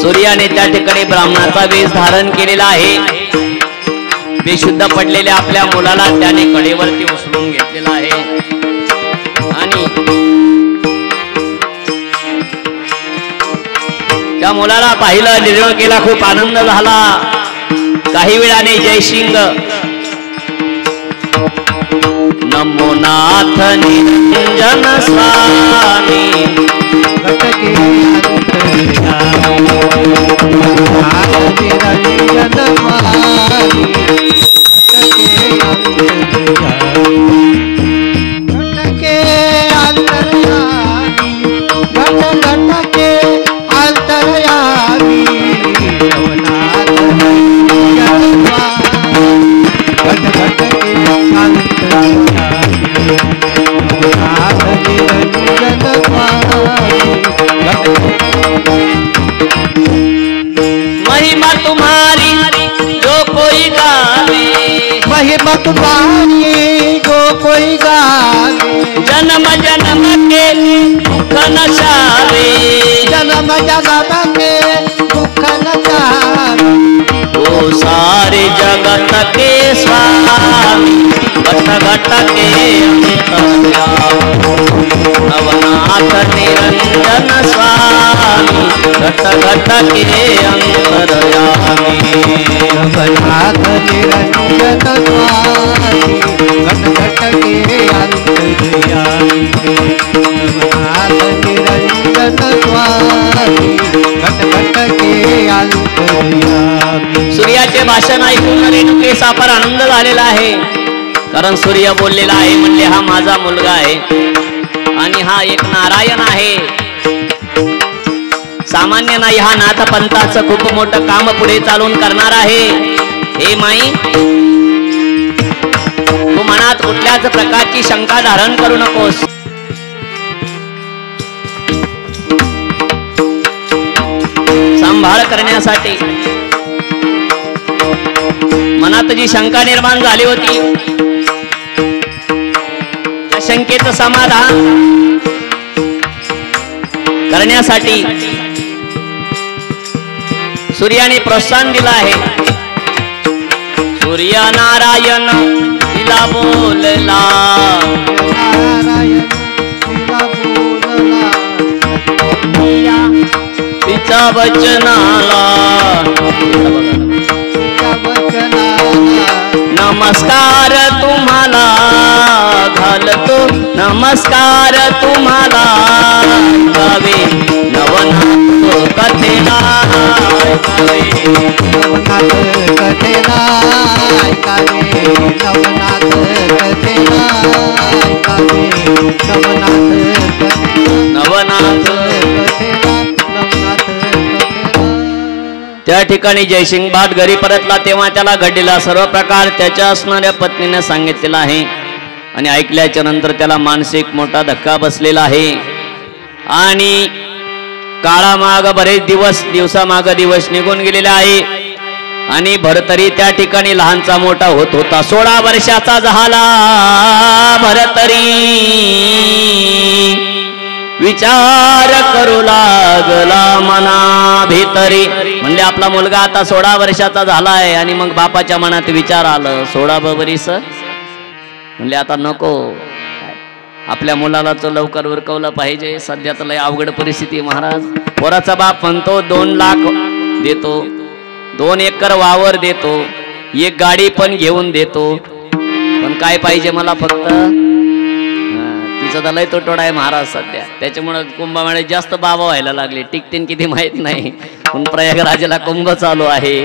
सूर्याने त्या ठिकाणी ब्राह्मणाचा वेश धारण केलेला आहे. बेशुद्ध पडलेल्या आपल्या मुलाला त्याने कडेवरती उचलून घेतलेला आहे आणि त्या मुलाला पाहिलं, निर्णय केला, खूप आनंद झाला. काही वेळाने जयसिंग नमो नाथ निरंजन स्वामी घटके निरंजन स्वामी घटके अंतर्यामी घटके अंतर्यामी नवनाथ निरंजन स्वामी घटके महिमा तुम्हारी जो कोई गावे महिमा तुम्हारी जो कोई गावे जन्म जन्म के दुख नशावे जन्म जन्म के दुख नचावे ओ सारे जगत के स्वामी घट घट के नवनाथ निरंजन स्वामी घट घट के अंतर्यामी नवनाथ निरंजन स्वामी घट घट के अंतर्यामी नवनाथ निरंजन स्वामी घट घट के अंतर्यामी. सूर्याचे भाषण ऐकून रेणुके सापर आनंद झालेला आहे. कारण सूर्य बोललेला आहे, म्हणले हा माझा मुलगा आहे आणि हा एक नारायण आहे. सामान्य नाही, हा नाथपंथाचं खूप मोठं काम पुढे चालून करणार आहे. हे माई, तू मनात कुठल्याच प्रकारची शंका धारण करू नकोस. सांभाळ करण्यासाठी मनात जी शंका निर्माण झाली होती, त्या शंकेचं समाधान करण्यासाठी सूर्याने प्रोत्साहन दिलं आहे. सूर्य नारायण तिला बोलला, नारायण तिला बोलला तिचा वचनाला नमस्कार तुम्हाला घालतो, नमस्कार तुम्हाला गावे नवनाथ कथेला नवनाथ कथेला ऐकावे नवनाथ कथेला ऐकावे नवनाथ नवनाथ. कथेला नवनाथ कथेला. त्या ठिकाणी जयसिंग भाट घरी परतला तेव्हा त्याला घडलेला सर्व प्रकार त्याच्या असणाऱ्या पत्नीने सांगितलेला आहे आणि ऐकल्याच्या नंतर त्याला मानसिक मोठा धक्का बसलेला आहे. आणि काळामाग बरेच दिवसामाग दिवस निघून गेलेले आहे आणि भरतरी त्या ठिकाणी लहानचा मोठा होत होता. 16 वर्षाचा झाला भरतरी, विचार करू लागला मना भीतरी. म्हणले आपला मुलगा आता 16 वर्षाचा झालाय आणि मग बापाच्या मनात विचार आलं 16 बरीस. म्हणले आता नको, आपल्या मुलाला तो लवकर उरकवलं पाहिजे. सध्या तर लय अवघड परिस्थिती महाराज. पोराचा बाप म्हणतो 2 लाख देतो, 2 एकर वावर देतो, 1 गाडी पण घेऊन देतो, पण काय पाहिजे मला फक्त. तिचा तर लय तोटोडा आहे महाराज सध्या. त्याच्यामुळे कुंभमेळे जास्त बाबा व्हायला लागले. टिकतीन किती माहित नाही, पण प्रयागराजाला कुंभ चालू आहे.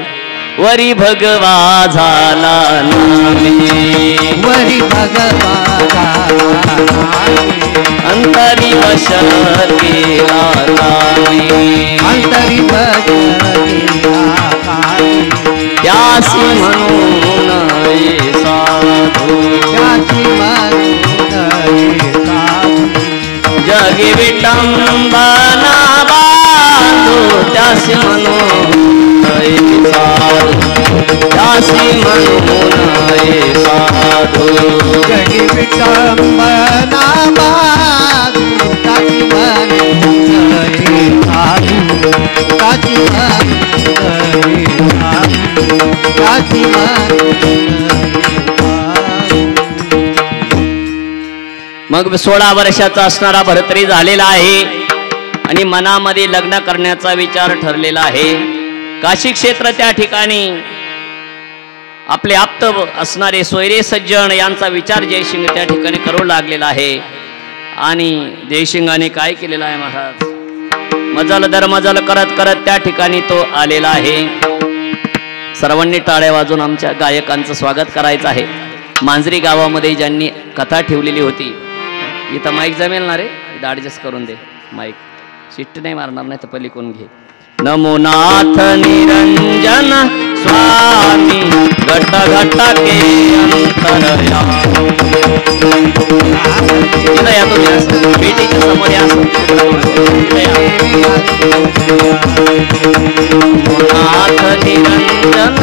वरी भगवा झाला नामे वरी भगवा झाला नामे अंतरी वश केला कामे अंतरी वश केला कामे त्यासी म्हणून ये साधू त्यासी म्हणून ये साधू जगी विटंबना बांधू त्यासी म्हणून ये साधू त्यासी म्हणून ये साधू जगी विटंबना बांधू त्यासी म्हणून ये साधू त्यासी म्हणून ये साधू त्यासी मग 16 वर्षाचा असणारा भरतरी झालेला आहे आणि मनामध्ये लग्न करण्याचा विचार ठरलेला आहे. काशी क्षेत्र त्या ठिकाणी आपले आप्त असणारे सोयरे सज्जन यांचा विचार जयसिंग त्या ठिकाणी करू लागलेला आहे. आणि जयसिंगाने काय केलेलं आहे महाराज, मजल दर मजल करत करत त्या ठिकाणी तो आलेला आहे. सर्वांनी टाळ्या वाजून आमच्या गायकांचं स्वागत करायचं आहे. मांजरी गावामध्ये ज्यांनी कथा ठेवलेली होती, इथं माईक जमेल ना रे, इथं ॲडजस्ट करून दे माईक, शिट्ट नाही मारणार नाही तर पलीकडून घे. नमो नाथ निरंजन स्वामी घट घट के अंतरया या तो बेटीच्या समोर या नाथ निरंजन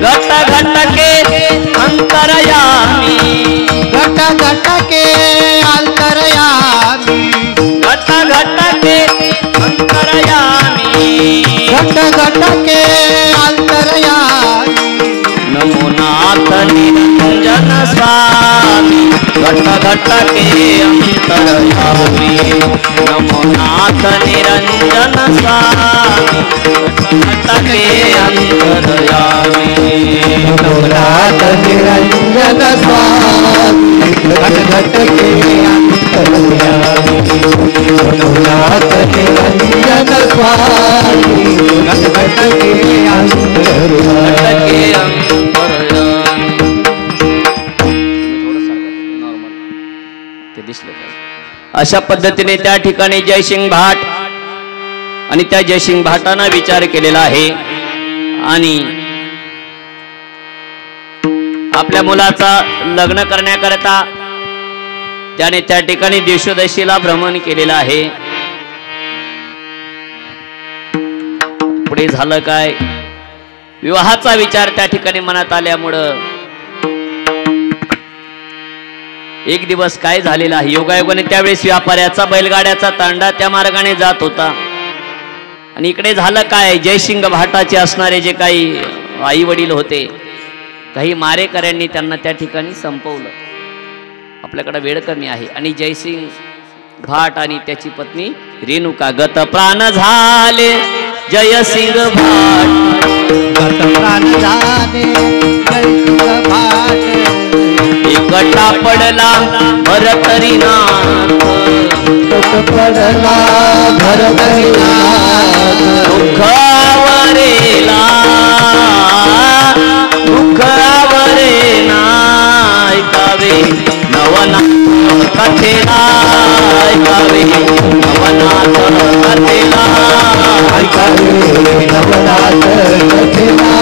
घट घट के अंतरयामी घट घट के अंतरयामी घट घट के अंतरयामी घट घट के अंतरयामी नमो नाथ निरंजन स्वामी घट घट के अंतरयामी नमो नाथ निरंजन स्वामी घट के अंतरयामी नमो नाथ निरंजन स्वामी घट घट के अंतरयामी नमो नाथ निरंजन स्वामी घट घट के अंतरयामी अशा पद्धतीने त्या ठिकाणी जयसिंग भाट आणि त्या जयसिंग भाटानं विचार केलेला आहे आणि आपल्या मुलाचा लग्न करण्याकरता त्याने त्या ठिकाणी देशोदेशीला भ्रमण केलेलं आहे. पुढे झालं काय, विवाहाचा विचार त्या ठिकाणी मनात आल्यामुळं एक दिवस काय झालेला आहे, योगायोगाने त्यावेळेस व्यापाऱ्याचा बैलगाड्याचा तांडा त्या मार्गाने जात होता आणि इकडे झालं काय, जयसिंग भाटाचे असणारे जे काही आई वडील होते, काही मारेकऱ्यांनी त्यांना त्या ठिकाणी संपवलं. आपल्याकडे वेळ कमी आहे आणि जयसिंग भाट आणि त्याची पत्नी रेणुका गत प्राण झाले जयसिंग भाट गत प्राण झाले जयसिंग भाट एकटा पडला भरतरीनाथ पडला भरतरीनाथ दुःखावरेला दुःखावरेना ऐकावे नवनाथ कथेला ऐकावे नवनाथ कथेला ऐकावे नवनाथ कथेला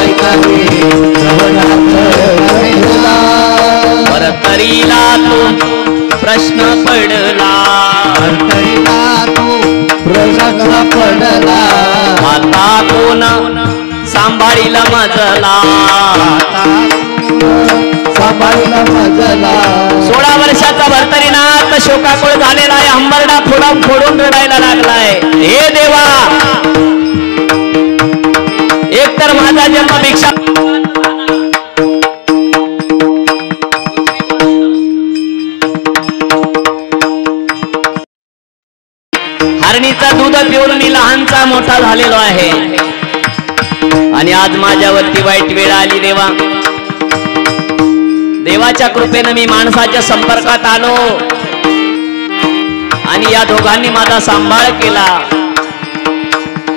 ऐकावे नवनाथ कथेला भरतरीला तो प्रश्न पडला भरतरीला तो प्रश्न पडला आता कोण सांभाळीला मजला सांभाळीला मजला 16 वर्षाचा भरतरीनाथ शोकाकुळ झालेला आहे. हंबरडा फोडून फोडून रडायला लागलाय. हे देवा, एक तर माझा जन्म भिक्षा हरणीचा दूध पिऊन मी लहानचा मोठा झालेलो आहे आणि आज माझ्यावरती वाईट वेळ आली. देवा, देवाच्या कृपेने मी माणसाच्या संपर्कात आलो आणि या दोघांनी माझा सांभाळ केला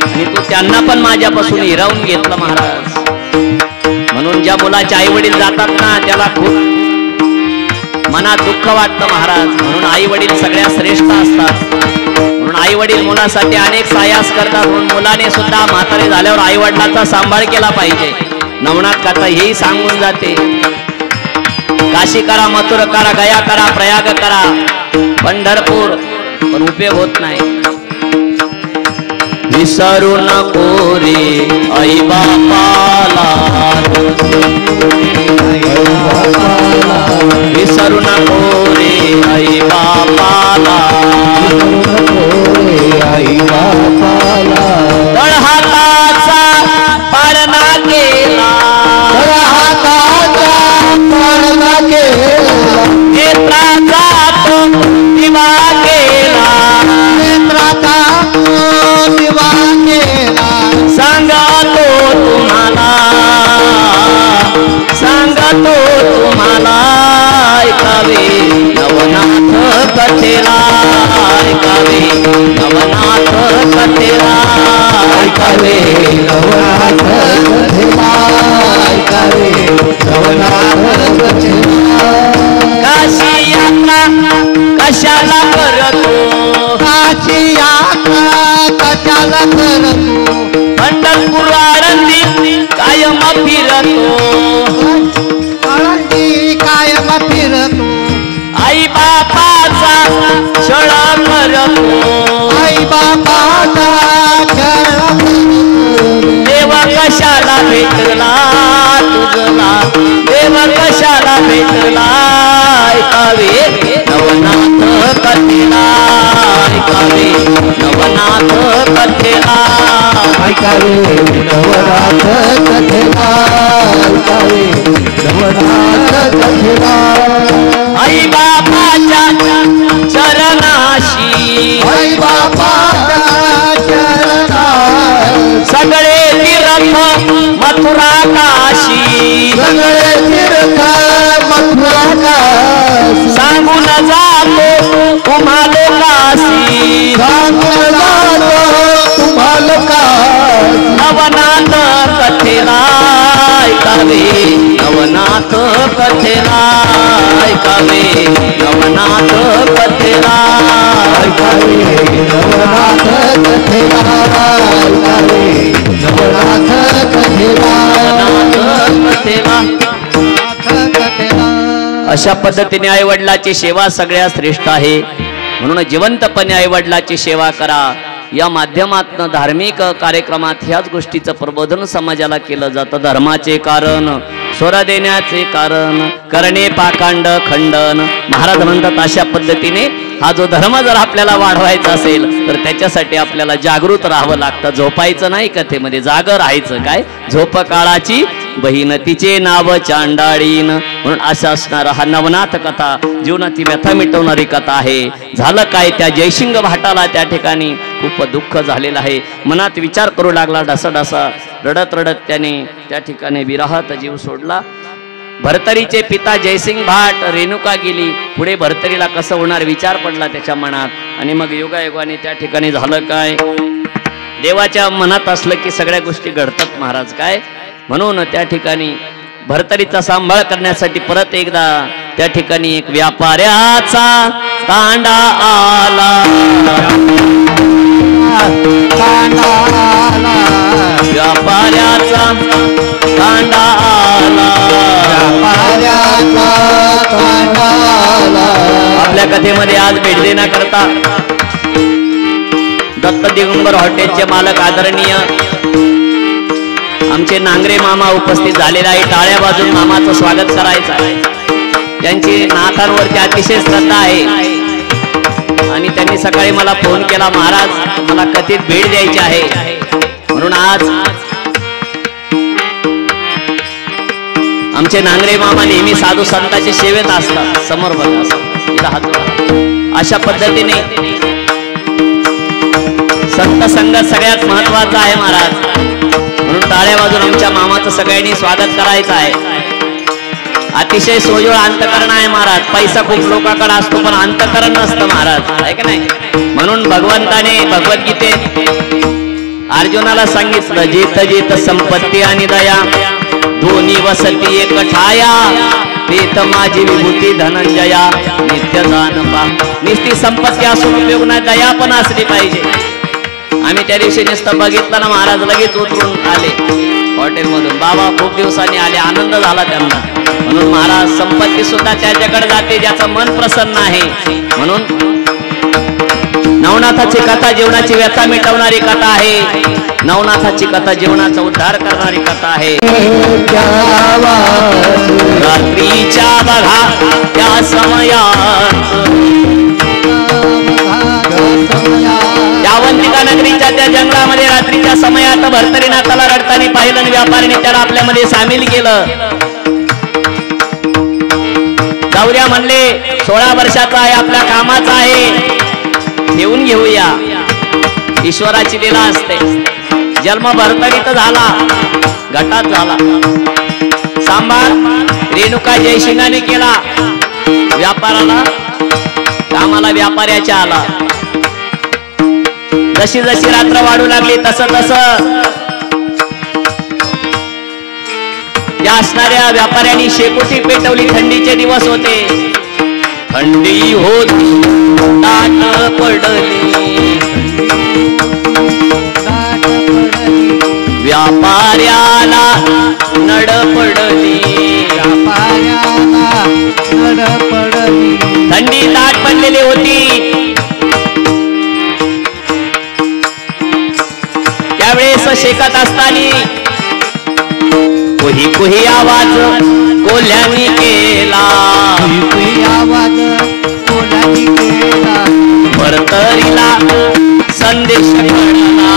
आणि तू त्यांना पण माझ्यापासून हिरावून घेतलं महाराज. म्हणून ज्या मुलाचे आई वडील जातात ना त्याला खूप मनात दुःख वाटतं महाराज. म्हणून आई वडील सगळ्या श्रेष्ठ असतात. म्हणून आई वडील मुलासाठी अनेक सायास करतात. म्हणून मुलाने सुद्धा म्हातारे झाल्यावर आई वडिलांचा सांभाळ केला पाहिजे. नवनाथ कथा हेही सांगून जाते. काशी करा, मथुरा करा, गया करा, प्रयाग करा, पंढरपूर, पण उपयोग होत नाही. विसरू नको रे आई बापाला, विसरू नको रे आई बापाला, तळहाताचा पाळणा केला, नेत्राचा तो दिवा केला, सांगतो तुम्हाला ऐकावे नवनाथ कथेला, ऐकावे नवनाथ कथेला, ऐकावे नवनाथ कथेला, ऐकावे नवनाथ कथेला. काशी यात्रा कशाला करतो, काशी यात्रा कशाला करतो, पंढरपूर आळंदी कायम फिरतो, आळंदी कायम फिरतो, आई बापाचा छळ करतो, आई बापाचा छळ देव कशाला भेटला तुझला, देव कशाला भेटला, ऐकावे नवनाथ कथेला, ऐकावे नवनाथ कथेला, ऐकावे नवनाथ कथेला, ऐकावे नवनाथ कथेला. आई बापाच्या चरणाशी, आई बापाच्या चरणाशी, सगळे तीर्थ मथुरा काशी, सगळे तीर्थ मथुरा काशी, सांगून जातो तुम्हाला काशी, सांगून जातो तुम्हाला काशी. नवनाथ कथेला, ऐकावे नवनाथ कथेला, ऐकावे नवनाथ कथेला, ऐकावे नवनाथ कथेला, ऐकावे नवनाथ कथेला, नवनाथ कथेला. अशा पद्धतीने आई वडिलाची सेवा सगळ्यात श्रेष्ठ आहे. म्हणून जिवंतपणे आई वडिलाची सेवा करा. या माध्यमातून धार्मिक कार्यक्रमात ह्याच गोष्टीचं प्रबोधन समाजाला केलं जातं. धर्माचे कारण, स्वर देण्याचे कारण, करणे पाकांड खंडन. महाराज म्हणतात अशा पद्धतीने हा जो धर्म जर आपल्याला वाढवायचा असेल तर त्याच्यासाठी आपल्याला जागृत राहावं लागतं. झोपायचं नाही, कथेमध्ये जागं राहायचं. काय झोप काळाची बहीण, तिचे नाव चांडाळीन. म्हणून असा असणारा हा नवनाथ कथा जीवनाची व्यथा मिटवणारी कथा आहे. झालं काय, त्या जयसिंग भाटाला त्या ठिकाणी खूप दुःख झालेलं आहे. मनात विचार करू लागला, ढसाढसा रडत रडत त्याने त्या ठिकाणी विरहात जीव सोडला. भरतरीचे पिता जयसिंग भाट, रेणुका गेली, पुढे भरतरीला कसं होणार विचार पडला त्याच्या मनात. आणि मग योगायोगाने त्या ठिकाणी झालं काय, देवाच्या मनात असलं की सगळ्या गोष्टी घडतात महाराज. काय म्हणून त्या ठिकाणी भरतरीचा सांभाळ करण्यासाठी परत एकदा त्या ठिकाणी एक व्यापाऱ्याचा तांडा आला, व्यापाऱ्याचा तांडा आला. आपल्या कथेमध्ये आज भेट देण्याकरता दत्त दिगंबर हॉटेलचे मालक आदरणीय आमचे नांगरे मामा उपस्थित झालेले आहे. टाळ्या वाजून मामाचं स्वागत करायचं आहे. त्यांची नाथांवरती अतिशय श्रद्धा आहे आणि त्यांनी सकाळी मला फोन केला, महाराज मला कथेत भेट द्यायची आहे. म्हणून आज आमचे नांगरे मामा नेहमी साधू संतांच्या सेवेत असतात. समोर बघा, अशा पद्धतीने संत संगत सगळ्यात महत्वाचा आहे महाराज. म्हणून टाळ्या वाजून आमच्या मामाचं सगळ्यांनी स्वागत करायचं आहे. अतिशय सोजवळ अंतकरण आहे महाराज. पैसा खूप लोकांकडे असतो पण अंतकरण नसतं महाराज, आहे की नाही? म्हणून भगवंताने भगवद्गीतेत अर्जुनाला सांगितलं, जेत जेत संपत्ती आणि दया दोन्ही वसती एक ठाया, तेथ माझी विभूती धनंजया नित्य जानपा. निस्ती संपत्ती असून उपयोग नाही, दया पण असली पाहिजे. आम्ही त्या दिवशी नुसतं बघितलं ना, महाराज लगेच उतरून आले हॉटेलमधून. बाबा खूप दिवसांनी आले, आनंद झाला त्यांना. म्हणून महाराज संपत्ती सुद्धा त्याच्याकडे जाते ज्याचं मन प्रसन्न आहे. म्हणून नवनाथाची कथा जीवनाची व्यथा मिटवणारी कथा आहे. नवनाथाची कथा जीवनाचा उद्धार करणारी कथा आहे. रात्रीच्या बघा त्या समयात, अवंतिका नगरीच्या त्या जंगलामध्ये रात्रीच्या समयात भर्तरीनाथाला रडताना पाहिलं आणि व्यापाऱ्याने त्याला आपल्यामध्ये सामील केलं. गौऱ्या म्हणले 16 वर्षाचा आहे, आपल्या कामाचा आहे, घेऊन घेऊया. ईश्वराची लीला असते. जन्म भरतरीत झाला, घटात झाला. सांभार रेणुका जयसिंगाने केला. व्यापाराला कामाला व्यापाऱ्याच्या आला. जशी जशी रात्र वाढू लागली तस तस या असणाऱ्या व्यापाऱ्यांनी शेकोटी पेटवली. थंडीचे दिवस होते, थंडी होती दाट पडली. व्यापाऱ्याला नड पडली. थंडी दाट पडलेली होती. त्यावेळेस शेकत असताना कुही कुही आवाज कोल्ह्यानी केला. भरतरीला संदेश कळला.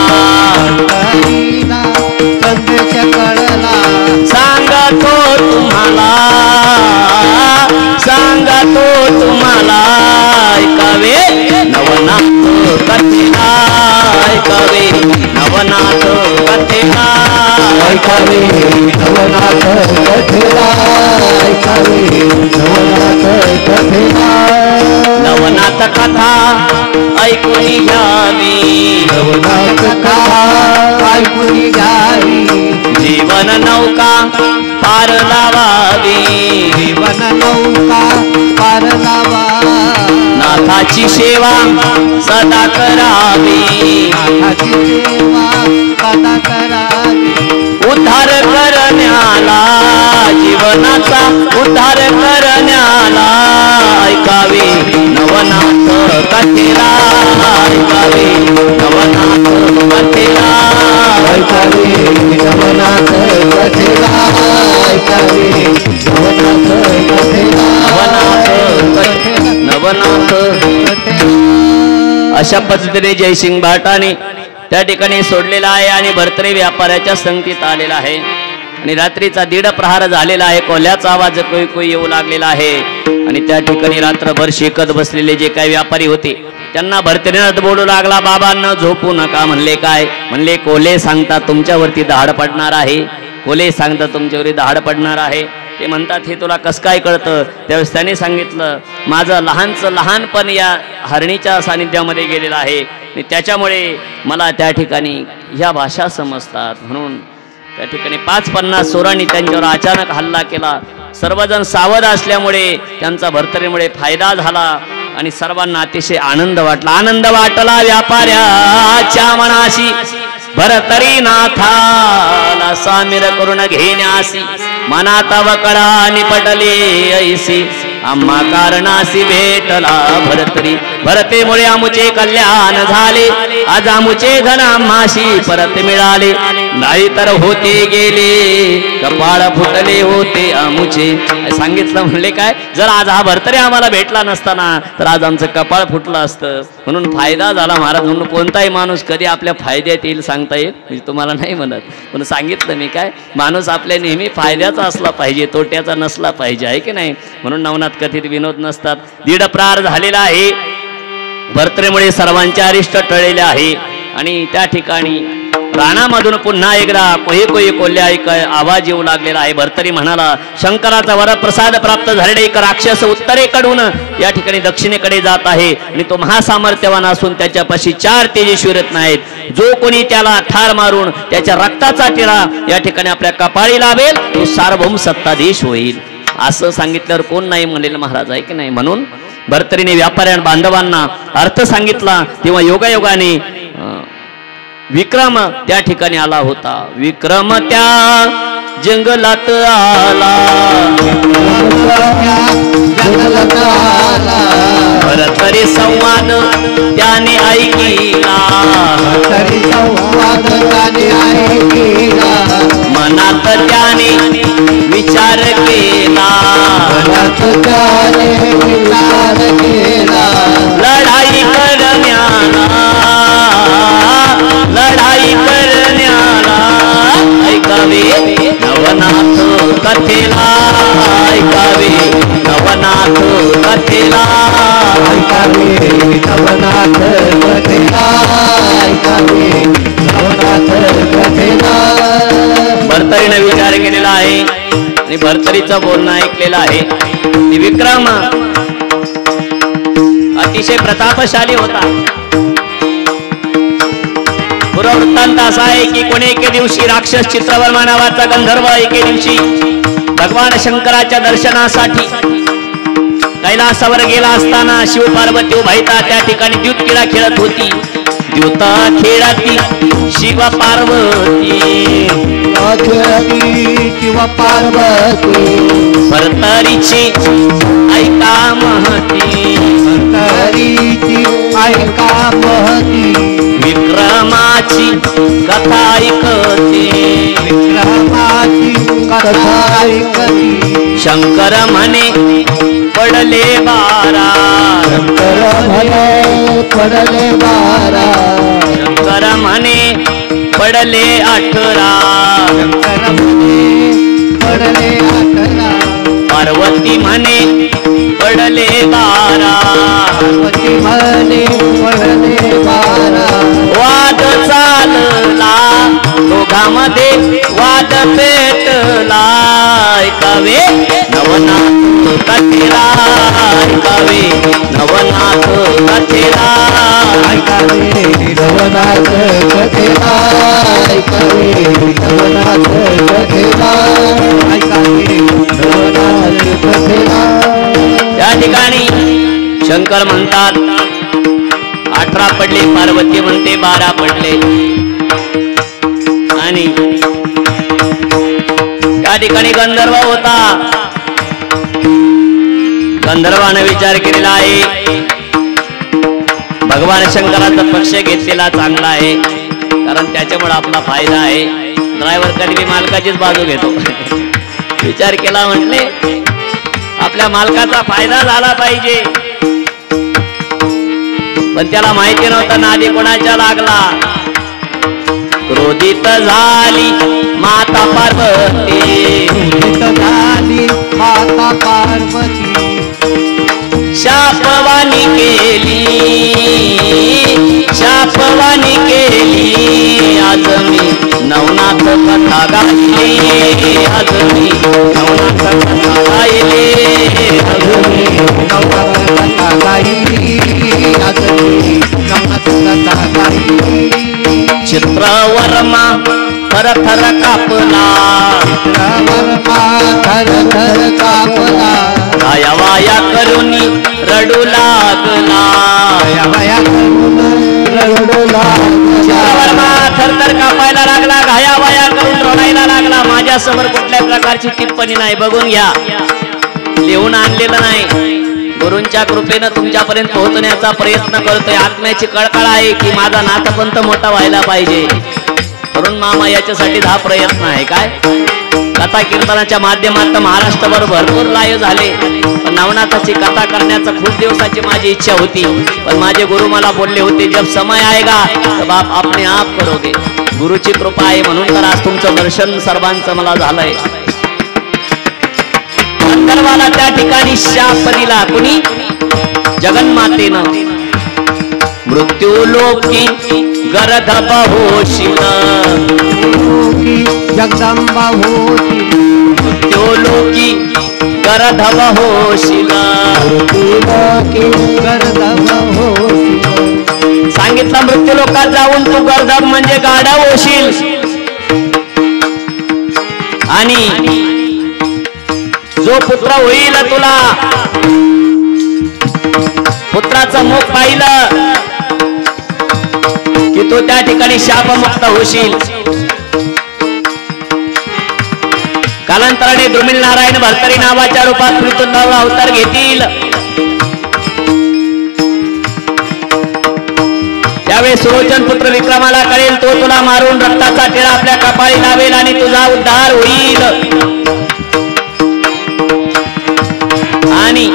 सांगतो तुम्हाला, सांगतो तुम्हाला, ऐकावे नवनाथ कथेला, ऐकावे नवनाथ कथेला, ऐकावे नवनाथ कथेला, ऐकावे नवनाथ कथेला. नवनाथ कथा ऐकून घ्यावी, नवनाथ कथा ऐकून घ्यावी. जीवन नौका पार लावावी, जीवन नौका पार लावा. नाथाची सेवा सदा करावी, नाथाची सेवा सदा करावी. उद्धार करण्याला, जीवनाचा उद्धार करण्याला, ऐकावे नवनाथ कथेला, ऐकावे नवनाथ कथेला, ऐकावे नवनाथ कथेला, ऐकावे नवनाथ कथेला, नवनाथ कथेला. अशा पद्धतीने जयसिंग भाटाने त्या ठिकाणी सोडलेला आहे आणि भरतरी व्यापाऱ्याच्या संगतीत आलेला आहे. आणि रात्रीचा 1:30 प्रहार झालेला आहे. कोल्ह्याचा आवाज कोई कोई येऊ लागलेला आहे. आणि त्या ठिकाणी रात्रभर शेकत बसलेले जे काही व्यापारी होते त्यांना भरतरीनाथ बोलू लागला, बाबांना झोपू नका. म्हणले काय? म्हणले कोल्हे सांगतात तुमच्यावरती दहाड पडणार आहे, कोल्हे सांगतात तुमच्यावरती दहाड पडणार आहे. ते म्हणतात हे तुला कसं काय कळतं? त्यावेळेस त्याने सांगितलं, माझं लहानपण या हरणीच्या सानिध्यामध्ये गेलेलं आहे आणि त्याच्यामुळे मला त्या ठिकाणी ह्या भाषा समजतात. म्हणून त्या ठिकाणी 550 सोरांनी त्यांच्यावर अचानक हल्ला केला. सर्वजण सावध असल्यामुळे त्यांचा भरतरीमुळे फायदा झाला आणि सर्वांना अतिशय आनंद वाटला. आनंद वाटला व्यापाऱ्याच्या मनाशी, भरतरीनाथाला सामीर करून घेण्यासी. मनात वकळा निपटले ऐसी, आम्हा कारणासी भेटला भरतरी. भरतेमुळे आमुचे कल्याण झाले, आज आमुचे धन आम्हाशी परत मिळाले. नाहीतर होते गेले, कपाळ फुटले होते आमुचे. सांगितलं म्हणले काय, जर आज हा भरतरी आम्हाला भेटला नसताना तर आज आमचं कपाळ फुटलं असतं. म्हणून फायदा झाला महाराज. म्हणून कोणताही माणूस कधी आपल्या फायद्यात येईल सांगता येईल, म्हणजे तुम्हाला नाही म्हणत, पण सांगितलं मी काय, माणूस आपल्या नेहमी फायद्याचा असला पाहिजे, तोट्याचा नसला पाहिजे, आहे की नाही? म्हणून नवनाथ कथित विनोद नसतात. 1:30 प्रहार झालेला आहे. भरतरीमुळे सर्वांचे अरिष्ट टळलेले आहे आणि त्या ठिकाणी रानामधून पुन्हा एकदा कोही कोही कोल्ह्या ऐक आवाज येऊ लागलेला आहे. भर्तरी म्हणाला, शंकराचा वरप्रसाद प्राप्त झालेला एक राक्षस उत्तरेकडून या ठिकाणी दक्षिणेकडे जात आहे आणि तो महासामर्थ्यवान असून त्याच्यापाशी 4 तेजस्वी रत्न आहेत. जो कोणी त्याला ठार मारून त्याच्या रक्ताचा टिळा या ठिकाणी आपल्या कपाळी लावेल तो सार्वभौम सत्ताधीश होईल. असं सांगितल्यावर कोण नाही म्हणेल महाराज, आहे की नाही. म्हणून भर्तरीने व्यापाऱ्या बांधवांना अर्थ सांगितला. तेव्हा योगायोगाने विक्रम त्या ठिकाणी आला होता. विक्रम त्या जंगलात आला, भर्तरी संवाद त्याने ऐकिला, मनात त्याने विचार केला, लढाई करण्याला, लढाई करण्याला ऐकावे नवनाथ कथेला, ऐकावे नवनाथ कथेला, ऐकावे नवनाथ कथेला, ऐकावे नवनाथ कथेला. भर्तरीने विचार केलेला आहे आणि भर्तरीचं बोलणं ऐकलेलं आहे. विक्रम अतिशय प्रतापशाली होता. वृत्तांत असा आहे की कोणी एके दिवशी राक्षस चित्रवर्मा नावाचा गंधर्व एके दिवशी भगवान शंकराच्या दर्शनासाठी कैलासावर गेला असताना शिव पार्वती उभाईता त्या ठिकाणी द्यूत क्रीडा खेळत होती. द्यूता खेळाती शिव पार्वती, शिव पार्वती, भर्तरीची ऐका महती, भर्तरीची ऐका महती, विक्रमाची कथा ऐकते, विक्रमाची कथा ऐकती. शंकर म्हणे पडले 12, शंकर म्हणे पडले 12, शंकर म्हणे पडले 18, शंकर म्हणे पडले 18, पार्वती म्हणे पडले 12, पार्वती म्हणे पडले 12. वाद चालला दोघांमध्ये, वाद पेटला, ऐकावे नवनाथ कथेला, ऐकावे नवनाथ कथेला, ऐकावे नवनाथ कथेला, ऐकावे नवनाथ कथेला, ऐकावे नवनाथ कथेला. त्या ठिकाणी शंकर म्हणतात 18 पडले, पार्वती म्हणते 12 पडले. आणि त्या ठिकाणी गंधर्व होता. गंधर्वाने विचार केलेला आहे भगवान शंकराचा पक्ष घेतलेला चांगला आहे, कारण त्याच्यामुळे आपला फायदा आहे. ड्रायव्हर कधी बी मालकाचीच बाजू घेतो. विचार केला, म्हटले आपल्या मालकाचा फायदा झाला पाहिजे. पण त्याला माहिती नव्हतं नादी कोणाच्या लागला. क्रोधित झाली माता पार्वती, क्रोधित झाली माता पार्वती, शापवाणी केली, शापवाणी केली. आज मी नवनाथ कथा गायली, आज मी नवनाथ कथा गायली, आज मी नवनाथ कथा गायली, आज मी नवनाथ कथा गायली. चित्रवर्मा थर थर कापला, चित्रवर्मा थर थर कापला, वाया वाया करुनी रडू लागला, वाया वाया करून रडू लागला. चित्रवर्मा थरथर कापायला लागला, घाया वाया करून रडायला लागला. माझ्या समोर कुठल्या प्रकारची टिप्पणी नाही, बघून घ्या. लिहून आणलेलं नाही, गुरूंच्या कृपेनं तुमच्यापर्यंत पोहोचण्याचा प्रयत्न करतोय. आत्म्याची कळकळ आहे की माझा नाथपंथ मोठा व्हायला पाहिजे, म्हणून मामा याच्यासाठी हा प्रयत्न आहे. काय कथा कीर्तनाच्या माध्यमातून महाराष्ट्रभर भरपूर लाईव्ह झाले. पण नवनाथाची कथा करण्याचा खूप दिवसाची माझी इच्छा होती, पण माझे गुरु मला बोलले होते जब समय आएगा तब आप अपने आप करोगे. गुरुची कृपा आहे म्हणून तर आज तुमचं दर्शन सर्वांचं मला झालंय. गंधर्वाला त्या ठिकाणी शाप दिला कुणी? जगन्मातेनं. मृत्यू लोकी गर्दभ होशील जगदंबा होती मृत्युलोकी गर्दभ होशील गर्दभ होती सांगितलं मृत्यूलोकात जाऊन तू गर्दभ म्हणजे गाढव होशील आणि जो पुत्र होईल तुला पुत्राचं मुख पाहिलं की तो त्या ठिकाणी शापमुक्त होशील कालांतराने द्रुमिल नारायण भरतरी नावाच्या रूपात पृथ्वीवर अवतार घेतील त्यावेळी सुरोचन पुत्र विक्रमाला कळेल तो तुला मारून रक्ताचा टिळा आपल्या कपाळी लावेल आणि तुझा उद्धार होईल आणि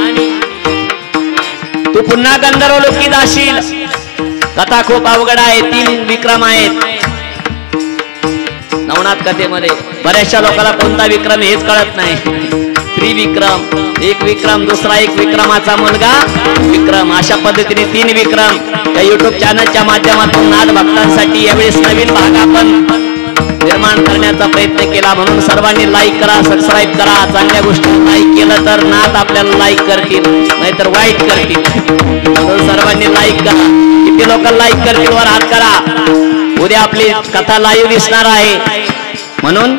तू पुन्हा गंधर्व लोकी जाशील कथा खूप अवघड आहे 3 विक्रम आहेत नवनाथ कथेमध्ये बऱ्याचशा लोकांना कोणता विक्रम हेच कळत नाही त्रिविक्रम एक विक्रम दुसरा एक विक्रमाचा मुलगा विक्रम अशा पद्धतीने 3 विक्रम या युट्यूब चॅनलच्या माध्यमातून नाथ भक्तांसाठी यावेळेस नवीन भाग आपण निर्माण करण्याचा प्रयत्न केला म्हणून सर्वांनी लाईक करा सबस्क्राईब करा चांगल्या गोष्टी लाईक केलं तर नाथ आपल्याला लाईक करतील नाहीतर वाईट करतील म्हणून सर्वांनी लाईक करा किती लोक लाईक करतील वर हात करा उद्या आपली कथा लाईव्ह दिसणार आहे म्हणून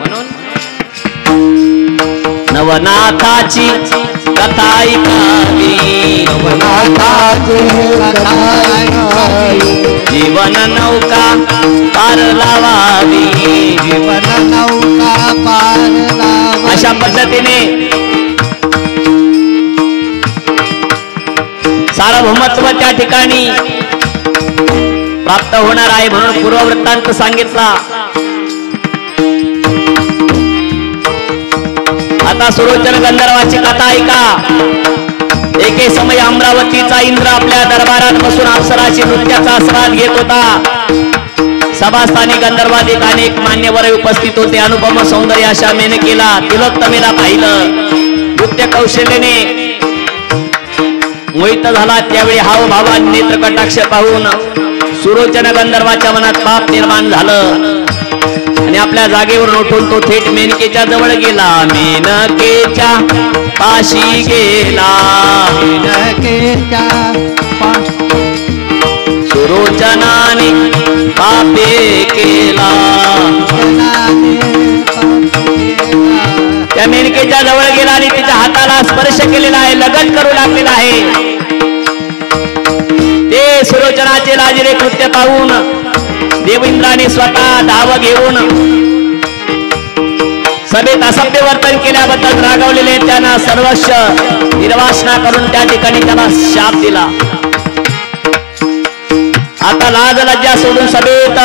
नवनाथाची कथा ऐकावी जीवन नौका पार लावावी जीवन नौका पार लावावी अशा पद्धतीने सार्वभौमत्व त्या ठिकाणी प्राप्त होणार आहे म्हणून पूर्ववृत्तांत सांगितला आता सुरोचन गंधर्वाची कथा ऐका एके समय अमरावतीचा इंद्र आपल्या दरबारात बसून अप्सराची नृत्याचा आस्वाद घेत होता सभास्थानी गंधर्वादिक अनेक मान्यवर उपस्थित होते अनुपम सौंदर्य अशा मेनकेला तिलोत्तमेला पाहिलं नृत्य कौशल्याने मोहित झाला त्यावेळी हावभावान नेत्र कटाक्ष पाहून सुरोचन गंधर्वाच्या मनात पाप निर्माण झालं आणि आपल्या जागेवर उठून तो थेट मेनकेच्या जवळ गेला मेनकेच्या पाशी गेला मेनकेच्या सुरोचनाने पापे केला त्या मेनकेच्या जवळ गेला आणि तिच्या हाताला स्पर्श केलेला आहे लगट करू लागलेला आहे ते सुरोचनाचे लाजिरे कृत्य पाहून देवेंद्राने स्वतः धाव घेऊन सभेत असभ्य वर्तन केल्याबद्दल रागावलेले त्यांना सर्वस्व निर्वासना करून त्या ठिकाणी त्याला शाप दिला आता लाज लज्जा सोडून सभेत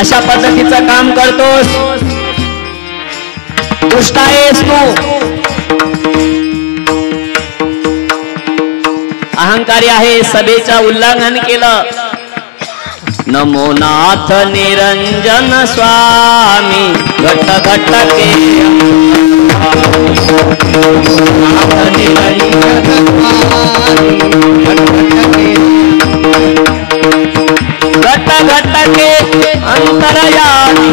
अशा पद्धतीचं काम करतोस दुष्ट आहेस तू अहंकारी आहे सभेचं उल्लंघन केलं नमो नाथ निरंजन स्वामी घट घट के घट घट के अंतरयामी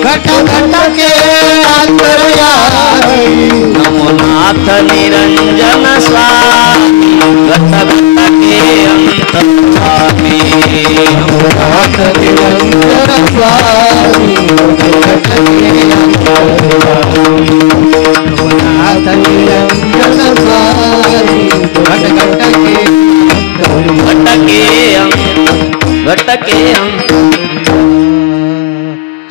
घट घट के अंतरयामी नमो नाथ निरंजन स्वामी घट घट के अंतरयामी नाथ निरंजन स्वामी घट के अंतरयामी नाथ निरंजन स्वामी घट घट के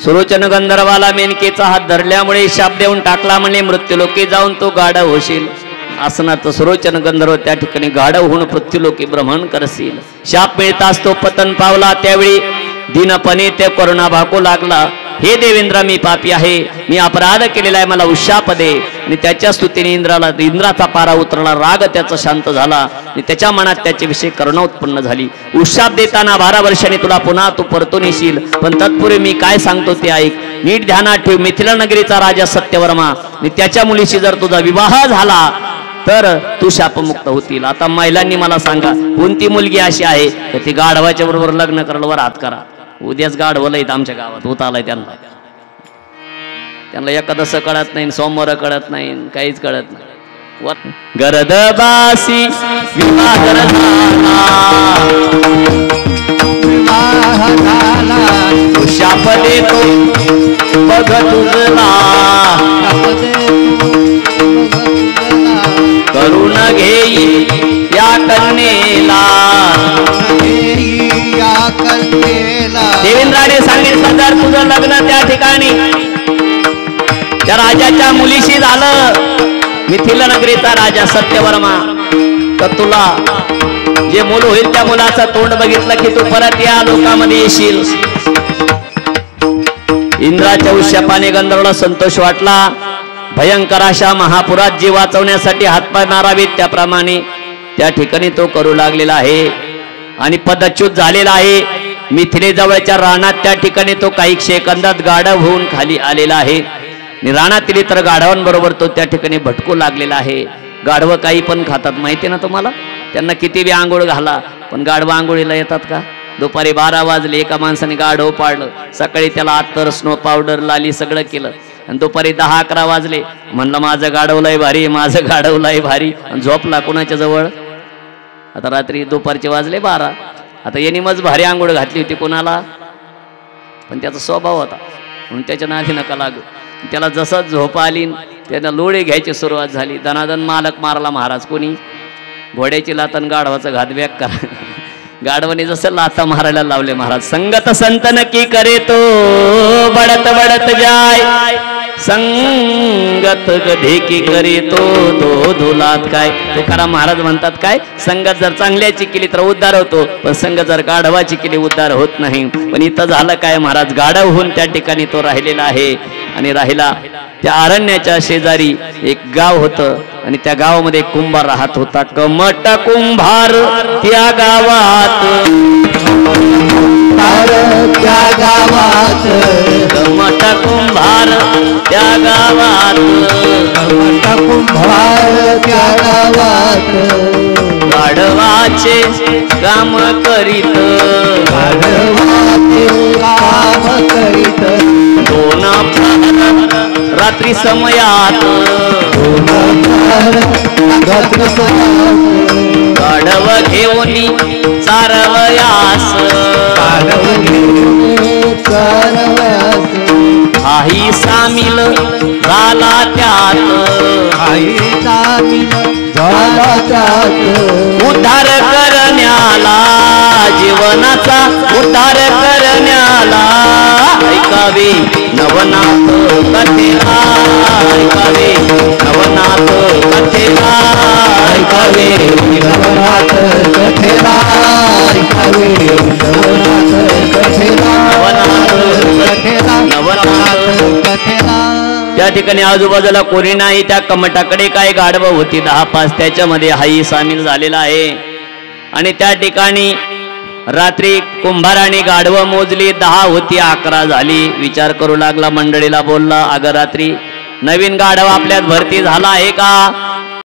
सुरोचन गंधर्वाला मेनकेचा हात धरल्यामुळे शाप देऊन टाकला म्हणे मृत्यूलोकी जाऊन तो गाढव होशील आसनात सुरोचन गंधर्व त्या ठिकाणी गाढव होऊन पृथ्वीलोकी भ्रमण करशील शाप मिळताच तो पतन पावला त्यावेळी दीनपणे ते करुणा भाकू लागला हे देवेंद्र मी पापी आहे मी अपराध केलेला आहे मला उशाप दे आणि त्याच्या स्तुतीने इंद्राचा पारा उतरला राग त्याचा शांत झाला आणि त्याच्या मनात त्याच्याविषयी करुणा उत्पन्न झाली उशाप देताना 12 वर्षांनी तुला पुन्हा तू परतून येशील पण तत्पूर्वी मी काय सांगतो ते ऐक नीट ध्यानात ठेव मिथिला नगरीचा राजा सत्यवर्मा आणि त्याच्या मुलीशी जर तुझा विवाह झाला तर तू शापमुक्त होतील. आता महिलांनी मला सांगा, कोणती मुलगी अशी आहे तर ती गाढवाच्या बरोबर लग्न करायला वर हात करा. उद्याच गाढवलं येत आमच्या गावात, होत आलाय त्यांना एकादश कळत नाही, सोमवार कळत नाही, काहीच कळत नाही. गरदबासी विवाह झाला, तू शाप देतो बघ तुझला, करून घेई या कन्येला. देवेंद्राने सांगितलं जर तुझं लग्न त्या ठिकाणी त्या राजाच्या मुलीशी झालं, मिथिला नगरीचा राजा सत्यवर्मा, तर तुला जे मूल होईल त्या मुलाचं तोंड बघितलं की तू परत या लोकांमध्ये येशील. इंद्राच्या उशापाने गंधर्वला संतोष वाटला. भयंकर अशा महापुरात जीव वाचवण्यासाठी हातपाय मारावेत त्याप्रमाणे त्या ठिकाणी तो करू लागलेला आहे आणि पदच्युत झालेला आहे. मिथिलेजवळच्या रानात त्या ठिकाणी तो काही सेकंदात गाढव होऊन खाली आलेला आहे. रानातील इतर गाढवांबरोबर तो त्या ठिकाणी भटकू लागलेला आहे. गाढवं काही पण खातात माहिती ना तुम्हाला, त्यांना किती बी आंघोळ घाला पण गाढवं आंघोळीला येतात का? दुपारी 12 वाजले, एका माणसाने गाढव पाडलं, सकाळी त्याला अत्तर, स्नो पावडर, लाली सगळं केलं आणि दुपारी 10-11 वाजले, म्हणलं माझं गाढवलंय भारी, माझं गाढवलंय भारी, आणि झोपला कोणाच्या जवळ. आता रात्री दुपारचे वाजले 12. आता यांनी मज भारी आंघोळ घातली होती कोणाला, पण त्याचा स्वभाव होता म्हणून त्याच्या नादी नका लागू. त्याला जसं झोप आली त्याला लोळे घ्यायची सुरुवात झाली. दनादन मालक मारला महाराज. कोणी? घोड्याची लातन गाढवाचं घात बॅक करा. गाढवाने जसं लाता मारायला लावले महाराज. संगत संतन की करे तो बडत बडत जाय, संगत गधे की करे तो धुलात काय. तुकाराम महाराज म्हणतात काय, संगत जर चांगल्याची केली तर उद्धार होतो, पण संगत जर गाढवाची केली उद्धार होत नाही. पण इथं झालं काय महाराज, गाढव होऊन त्या ठिकाणी तो राहिलेला आहे. आणि राहिला त्या अरण्याच्या शेजारी एक गाव होतं आणि त्या गावामध्ये एक कुंभार राहत होता. कमट कुंभार त्या गावात, त्या गावात, कमट कुंभार त्या गावात, कमट कुंभार त्या गावात, गाढवाचे काम करीत, गाढवाचे काम करीत, दोन रात्री समयात, रात्री समयात, गाढव घेऊनी चारवयास, गाढव घेऊन चारवयास, काही सामील झाला त्यात, काही सामील झाला त्यात, उद्धार करण्याला, जीवनाचा उद्धार करण्याला, ऐकावे नवनाथ कथेला, ऐकावे नवनाथ कथेला, ऐकावे नवनाथ कथेला, ऐकावे नवनाथ कथेला, नवनाथ कथेला. त्या ठिकाणी आजूबाजूला कोणी नाही. त्या कमटाकडे काय गाढवं होती 10-5, त्याच्यामध्ये हाही सामील झालेला आहे. आणि त्या ठिकाणी रात्री कुंभाराने गाढवं मोजली, 10 होती, 11 झाली. विचार करू लागला, मंडळीला बोलला, अगं रात्री नवीन गाढव आपल्यात भरती झाला आहे का?